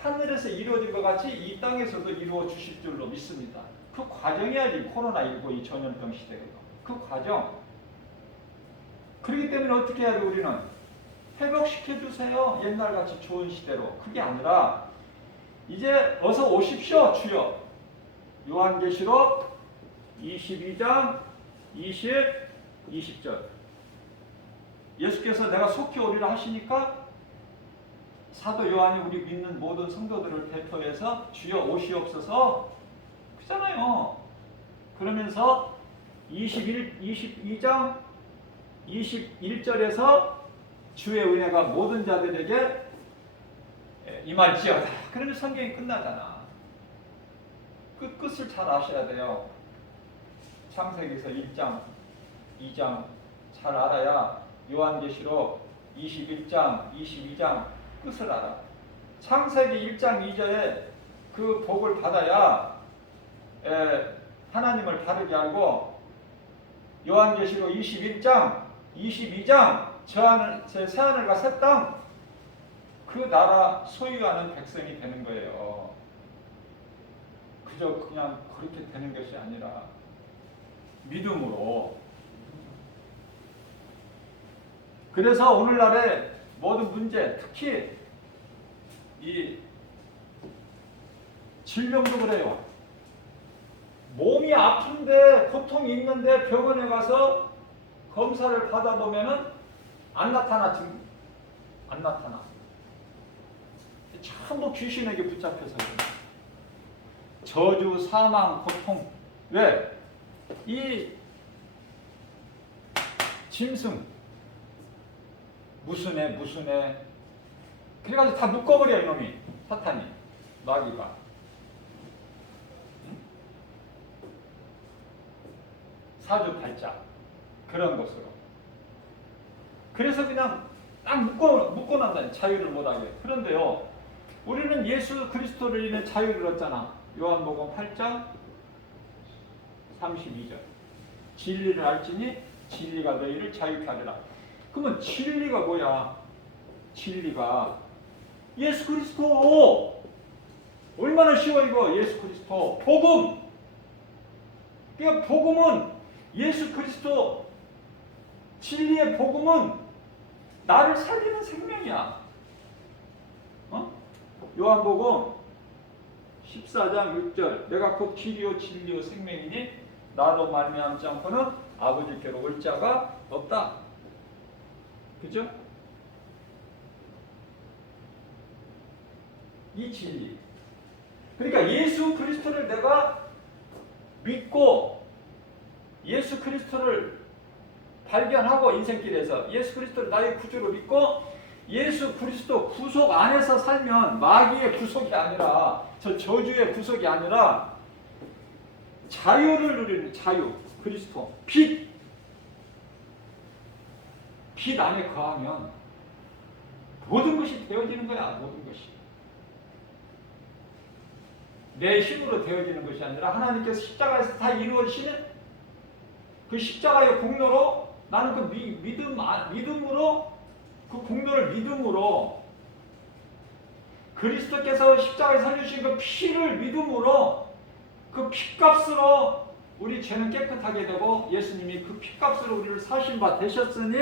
하늘에서 이루어진 것 같이 이 땅에서도 이루어 주실 줄로 믿습니다. 그 과정이야지 코로나19 이 전염병 시대가. 그 과정. 그렇기 때문에 어떻게 해야 돼 우리는? 회복시켜주세요. 옛날같이 좋은 시대로. 그게 아니라 이제 어서 오십시오 주여. 요한계시록 22장 20절 예수께서 내가 속히 오리라 하시니까 사도 요한이 우리 믿는 모든 성도들을 대표해서 주여 오시옵소서 그잖아요. 그러면서 22장 21절에서 주의 은혜가 모든 자들에게 임할지어다. 그러면 성경이 끝나잖아. 끝을 잘 아셔야 돼요. 창세기에서 1장, 2장 잘 알아야 요한계시록 21장, 22장 끝을 알아. 창세기 1장 2절에 그 복을 받아야 하나님을 다르게 알고 요한계시록 21장, 22장 제 새하늘과 새 땅 그 나라 소유하는 백성이 되는 거예요. 그저 그냥 그렇게 되는 것이 아니라 믿음으로. 그래서 오늘날의 모든 문제, 특히 이 질병도 그래요. 몸이 아픈데 고통이 있는데 병원에 가서 검사를 받아보면은 안 나타나. 전부 귀신에게 붙잡혀서 저주, 사망, 고통. 왜? 이 짐승 무슨 애 그래가지고 다 묶어버려 이놈이. 사탄이, 마귀가. 사주팔자 그런 것으로. 그래서 그냥 딱 묶어놨다. 자유를 못하게. 그런데요 우리는 예수 그리스도를 인해 자유를 얻잖아. 요한복음 8장 32절 진리를 알지니 진리가 너희를 자유케 하리라. 그러면 진리가 뭐야? 진리가 예수 그리스도. 얼마나 쉬워 이거. 예수 그리스도 복음. 그러니까 복음은 예수 그리스도 진리의 복음은 나를 살리는 생명이야. 요한복음 14장 6절 내가 곧 길이요 진리요 생명이니 나로 말미암지 않고는 아버지께로 올 자가 없다. 그죠? 이 진리. 그러니까 예수 그리스도를 내가 믿고 예수 그리스도를 발견하고 인생길에서 예수 그리스도를 나의 구주로 믿고 예수 그리스도 구속 안에서 살면 마귀의 구속이 아니라 저 저주의 구속이 아니라 자유를 누리는 자유. 그리스도 빛 안에 거하면 모든 것이 되어지는 거야. 모든 것이 내 힘으로 되어지는 것이 아니라 하나님께서 십자가에서 다 이루어지시는 그 십자가의 공로로 나는 그 믿음으로 그 공로를 믿음으로 그리스도께서 십자가에 살려주신 그 피를 믿음으로 그 피값으로 우리 죄는 깨끗하게 되고 예수님이 그 피값으로 우리를 사신 바 되셨으니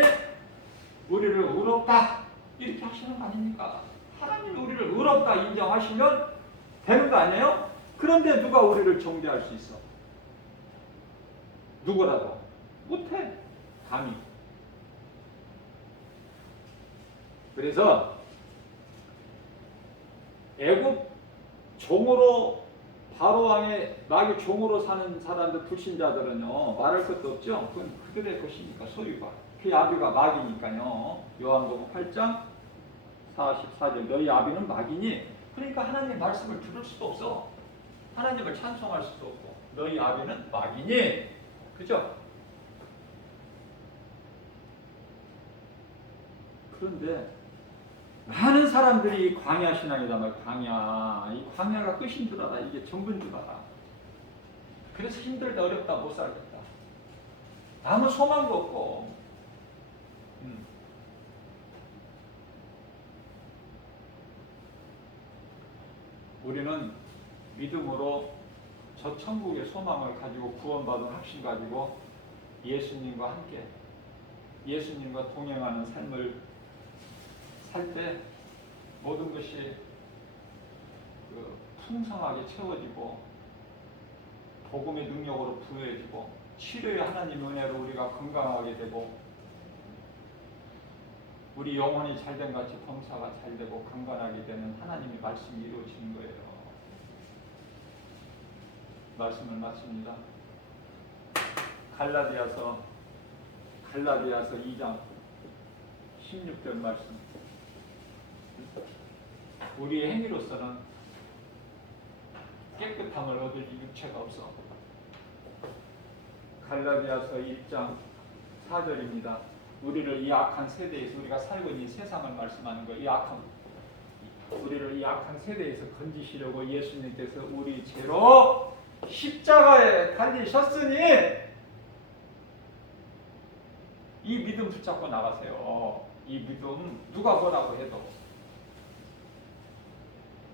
우리를 의롭다 이렇게 하시는 거 아닙니까? 하나님이 우리를 의롭다 인정하시면 되는 거 아니에요? 그런데 누가 우리를 정죄할 수 있어? 누구라도 못해. 감히. 그래서 애굽 종으로 바로왕의 마귀 종으로 사는 사람들 불신자들은요 말할 것도 없죠. 그건 그들의 것이니까 소유가. 그 아비가 마귀니까요. 요한복음 8장 44절 너희 아비는 마귀니. 그러니까 하나님 말씀을 들을 수도 없어. 하나님을 찬송할 수도 없고 너희 아비는 마귀니. 그죠? 그런데 많은 사람들이 광야 신앙이다. 광야. 이 광야가 끝인 줄 알아. 이게 전부인 줄 알아. 그래서 힘들다 어렵다 못 살겠다. 아무 소망도 없고. 우리는 믿음으로 저 천국의 소망을 가지고 구원받은 확신 가지고 예수님과 함께 예수님과 동행하는 삶을 살 때 모든 것이 풍성하게 채워지고 복음의 능력으로 부여해지고 치료의 하나님의 은혜로 우리가 건강하게 되고 우리 영혼이 잘된 같이 범사가 잘되고 강건하게 되는 하나님의 말씀이 이루어지는 거예요. 말씀을 마칩니다. 갈라디아서 2장 16절 말씀. 우리의 행위로서는 깨끗함을 얻을 육체가 없어. 갈라디아서 1장 4절입니다. 우리를 이 악한 세대에서 우리가 살고 있는 세상을 말씀하는 거예요. 우리를 이 악한 세대에서 건지시려고 예수님께서 우리 죄로 십자가에 달리셨으니 이 믿음 붙잡고 나가세요. 이 믿음 누가 뭐라고 해도.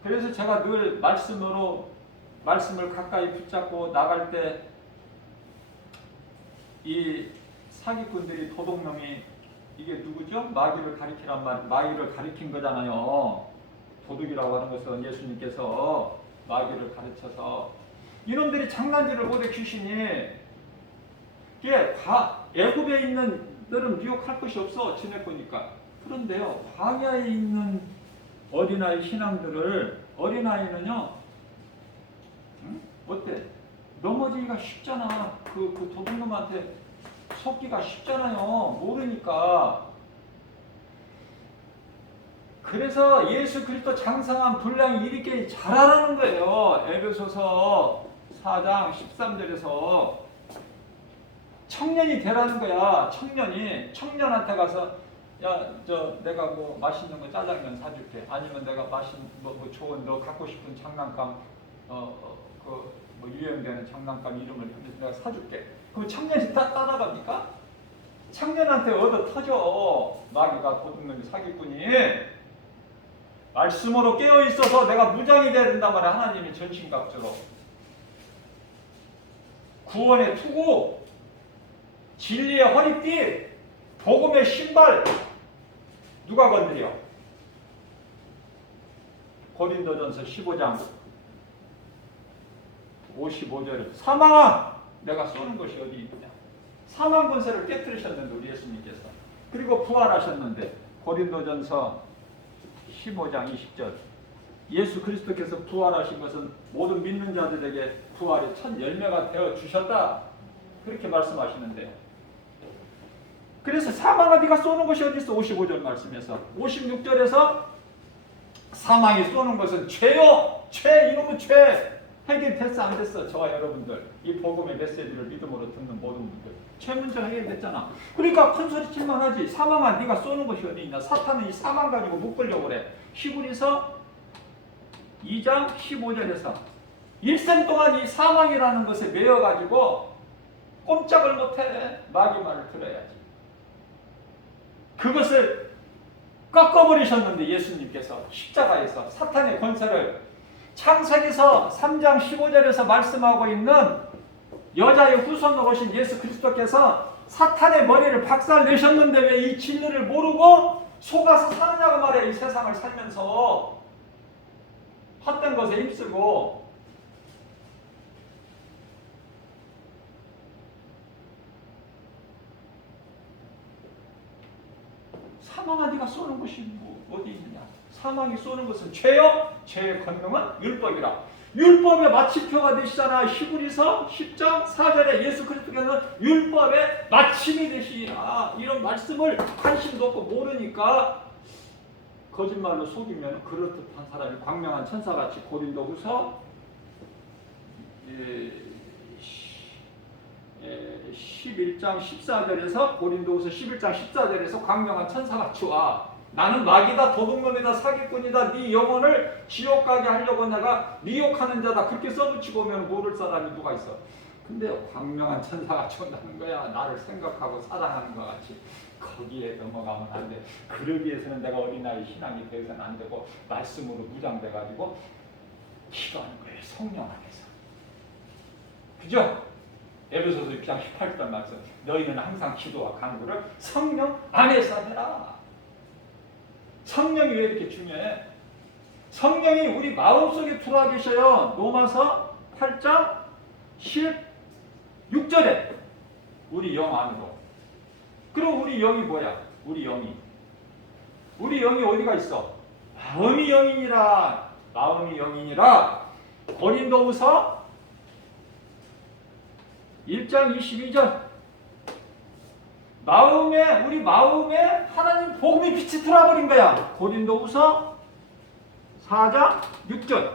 그래서 제가 늘 말씀을 가까이 붙잡고 나갈 때 이 사기꾼들이 도둑놈이 이게 누구죠? 마귀를 가리키란 말, 마귀를 가리킨 거잖아요. 도둑이라고 하는 것은 예수님께서 마귀를 가르쳐서 이놈들이 장난질을 못해 귀신이. 이게 애굽에 있는 너는 미혹할 것이 없어 지낼 거니까. 그런데요 광야에 있는 어린아이 신앙들을 어린아이는요 어때? 넘어지기가 쉽잖아. 그 도둑놈한테 속기가 쉽잖아요. 모르니까. 그래서 예수 그리스도 장성한 분량이 이렇게 잘하라는 거예요. 에베소서 4장 13절에서 청년이 되라는 거야. 청년한테 가서 내가 뭐 맛있는 거 짜장면 사줄게. 아니면 내가 뭐 좋은 너 갖고 싶은 장난감 뭐 유행되는 장난감 이름을 내가 사줄게. 그럼 청년이 다 따라갑니까? 청년한테 얻어 터져. 마귀가 도둑놈이 사기꾼이. 말씀으로 깨어 있어서 내가 무장이 돼야 된단 말이야. 하나님이 전신갑주로. 구원의 투구, 진리의 허리띠, 복음의 신발. 누가 건드려? 고린도전서 15장 55절에 사망아 내가 쏘는 것이 어디 있느냐. 사망 권세를 깨뜨리셨는데 우리 예수님께서. 그리고 부활하셨는데 고린도전서 15장 20절 예수 그리스도께서 부활하신 것은 모든 믿는 자들에게 부활의 첫 열매가 되어 주셨다. 그렇게 말씀하시는데요. 그래서 사망아 네가 쏘는 것이 어디 있어? 55절 말씀에서 56절에서 사망이 쏘는 것은 죄요. 이놈의 죄. 해결됐어 안 됐어? 저와 여러분들 이 복음의 메시지를 믿음으로 듣는 모든 분들 죄 문제 해결됐잖아. 그러니까 큰소리 칠만 하지. 사망아 네가 쏘는 것이 어디 있나. 사탄은 이 사망 가지고 묶으려고 그래. 히브리서 2장 15절에서 일생 동안 이 사망이라는 것에 매여가지고 꼼짝을 못해. 마귀 말을 들어야지. 그것을 꺾어버리셨는데 예수님께서 십자가에서 사탄의 권세를 창세기서 3장 15절에서 말씀하고 있는 여자의 후손으로 오신 예수 그리스도께서 사탄의 머리를 박살내셨는데 왜 이 진리를 모르고 속아서 사느냐고 말이야. 이 세상을 살면서 헛된 것에 힘쓰고. 사망아 네가 쏘는 것이 어디 있느냐. 사망이 쏘는 것은 죄요. 죄의 권능은 율법이라. 율법의 마침표가 되시잖아. 히브리서 10장 4절에 예수 그리스도께서는 율법의 마침이 되시리라. 이런 말씀을 관심도 없고 모르니까 거짓말로 속이면 그렇듯한 사람이 광명한 천사같이 고린도후서 11장 14절에서 고린도후서 11장 14절에서 광명한 천사같이 와. 나는 마귀다, 도둑놈이다, 사기꾼이다, 네 영혼을 지옥 가게 하려고 내가 미혹하는 자다. 그렇게 써붙이고 오면 모를 사람이 누가 있어. 근데 광명한 천사같이 온다는 거야. 나를 생각하고 사랑하는 것 같이. 거기에 넘어가면 안 돼. 그러기 위해서는 내가 어린아이 신앙이 되어서는 안 되고 말씀으로 무장돼가지고 기도하는 거예요. 성령 안에서. 그죠? 에베소서 6장 18절 말씀. 너희는 항상 기도와 간구를 성령 안에서 해라. 성령이 왜 이렇게 중요해? 성령이 우리 마음속에 들어와 계셔요. 로마서 8장 16절에 우리 영 안으로. 그럼 우리 영이 뭐야? 우리 영이 어디가 있어? 마음이 영이니라. 마음이 영이니라. 고린도후서 1장 22절. 우리 마음에 하나님 복음의 빛이 들어와버린 거야. 고린도후서 4장 6절.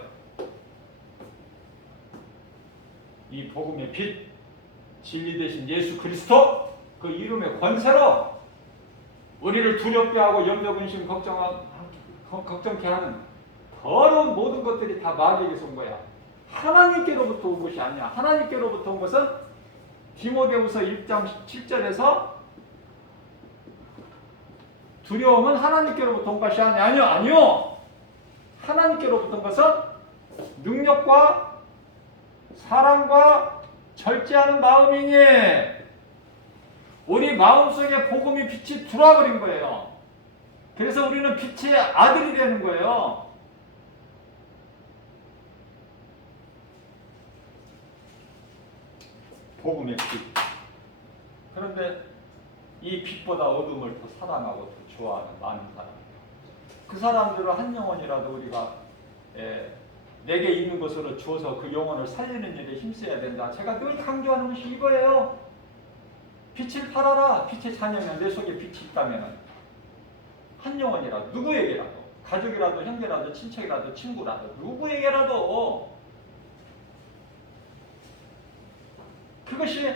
이 복음의 빛, 진리 되신 예수 그리스도 그 이름의 권세로 우리를 두렵게 하고 염려 근심 걱정케 하는 더러운 모든 것들이 다 마귀에게서 온 거야. 하나님께로부터 온 것이 아니야. 하나님께로부터 온 것은 디모데후서 1장 7절에서 두려움은 하나님께로부터 온 것이 아니요. 하나님께로부터 온 것은 능력과 사랑과 절제하는 마음이니 우리 마음속에 복음이 빛이 들어와버린 거예요. 그래서 우리는 빛의 아들이 되는 거예요. 복음의 빛. 그런데 이 빛보다 어둠을 더 사랑하고 더 좋아하는 많은 사람이에요. 그 사람들은 한 영혼이라도 우리가 내게 있는 것으로 주어서 그 영혼을 살리는 일에 힘써야 된다. 제가 늘 강조하는 것이 이거예요. 빛을 팔아라. 빛의 자녀면 내 속에 빛이 있다면 한 영혼이라도 누구에게라도 가족이라도 형제라도 친척이라도 친구라도 누구에게라도 그것이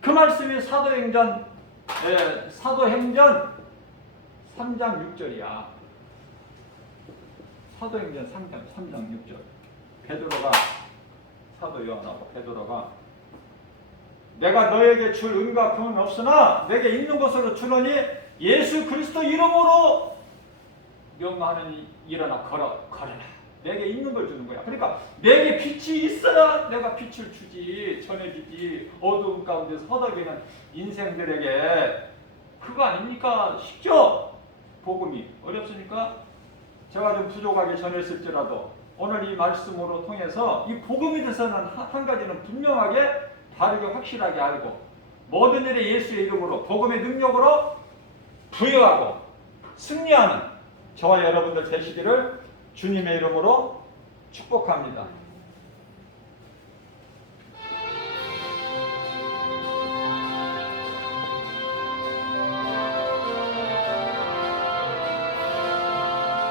그 말씀이 사도행전 3장 6절이야. 사도행전 3장 6절. 베드로가 사도 요한하고 베드로가 내가 너에게 줄 은과 금은 없으나 내게 있는 것으로 주노니 예수 그리스도 이름으로 명하는 일어나 걸어라. 내게 있는 걸 주는 거야. 그러니까 내게 빛이 있어야 내가 빛을 주지, 전해주지. 어두운 가운데서 허덕이는 인생들에게 그거 아닙니까? 쉽죠? 복음이 어렵습니까? 제가 좀 부족하게 전했을지라도 오늘 이 말씀으로 통해서 이 복음에 대해서는 한 가지는 분명하게 바르게 확실하게 알고 모든 일에 예수의 이름으로 복음의 능력으로 부여하고 승리하는 저와 여러분들 되시기를 주님의 이름으로 축복합니다.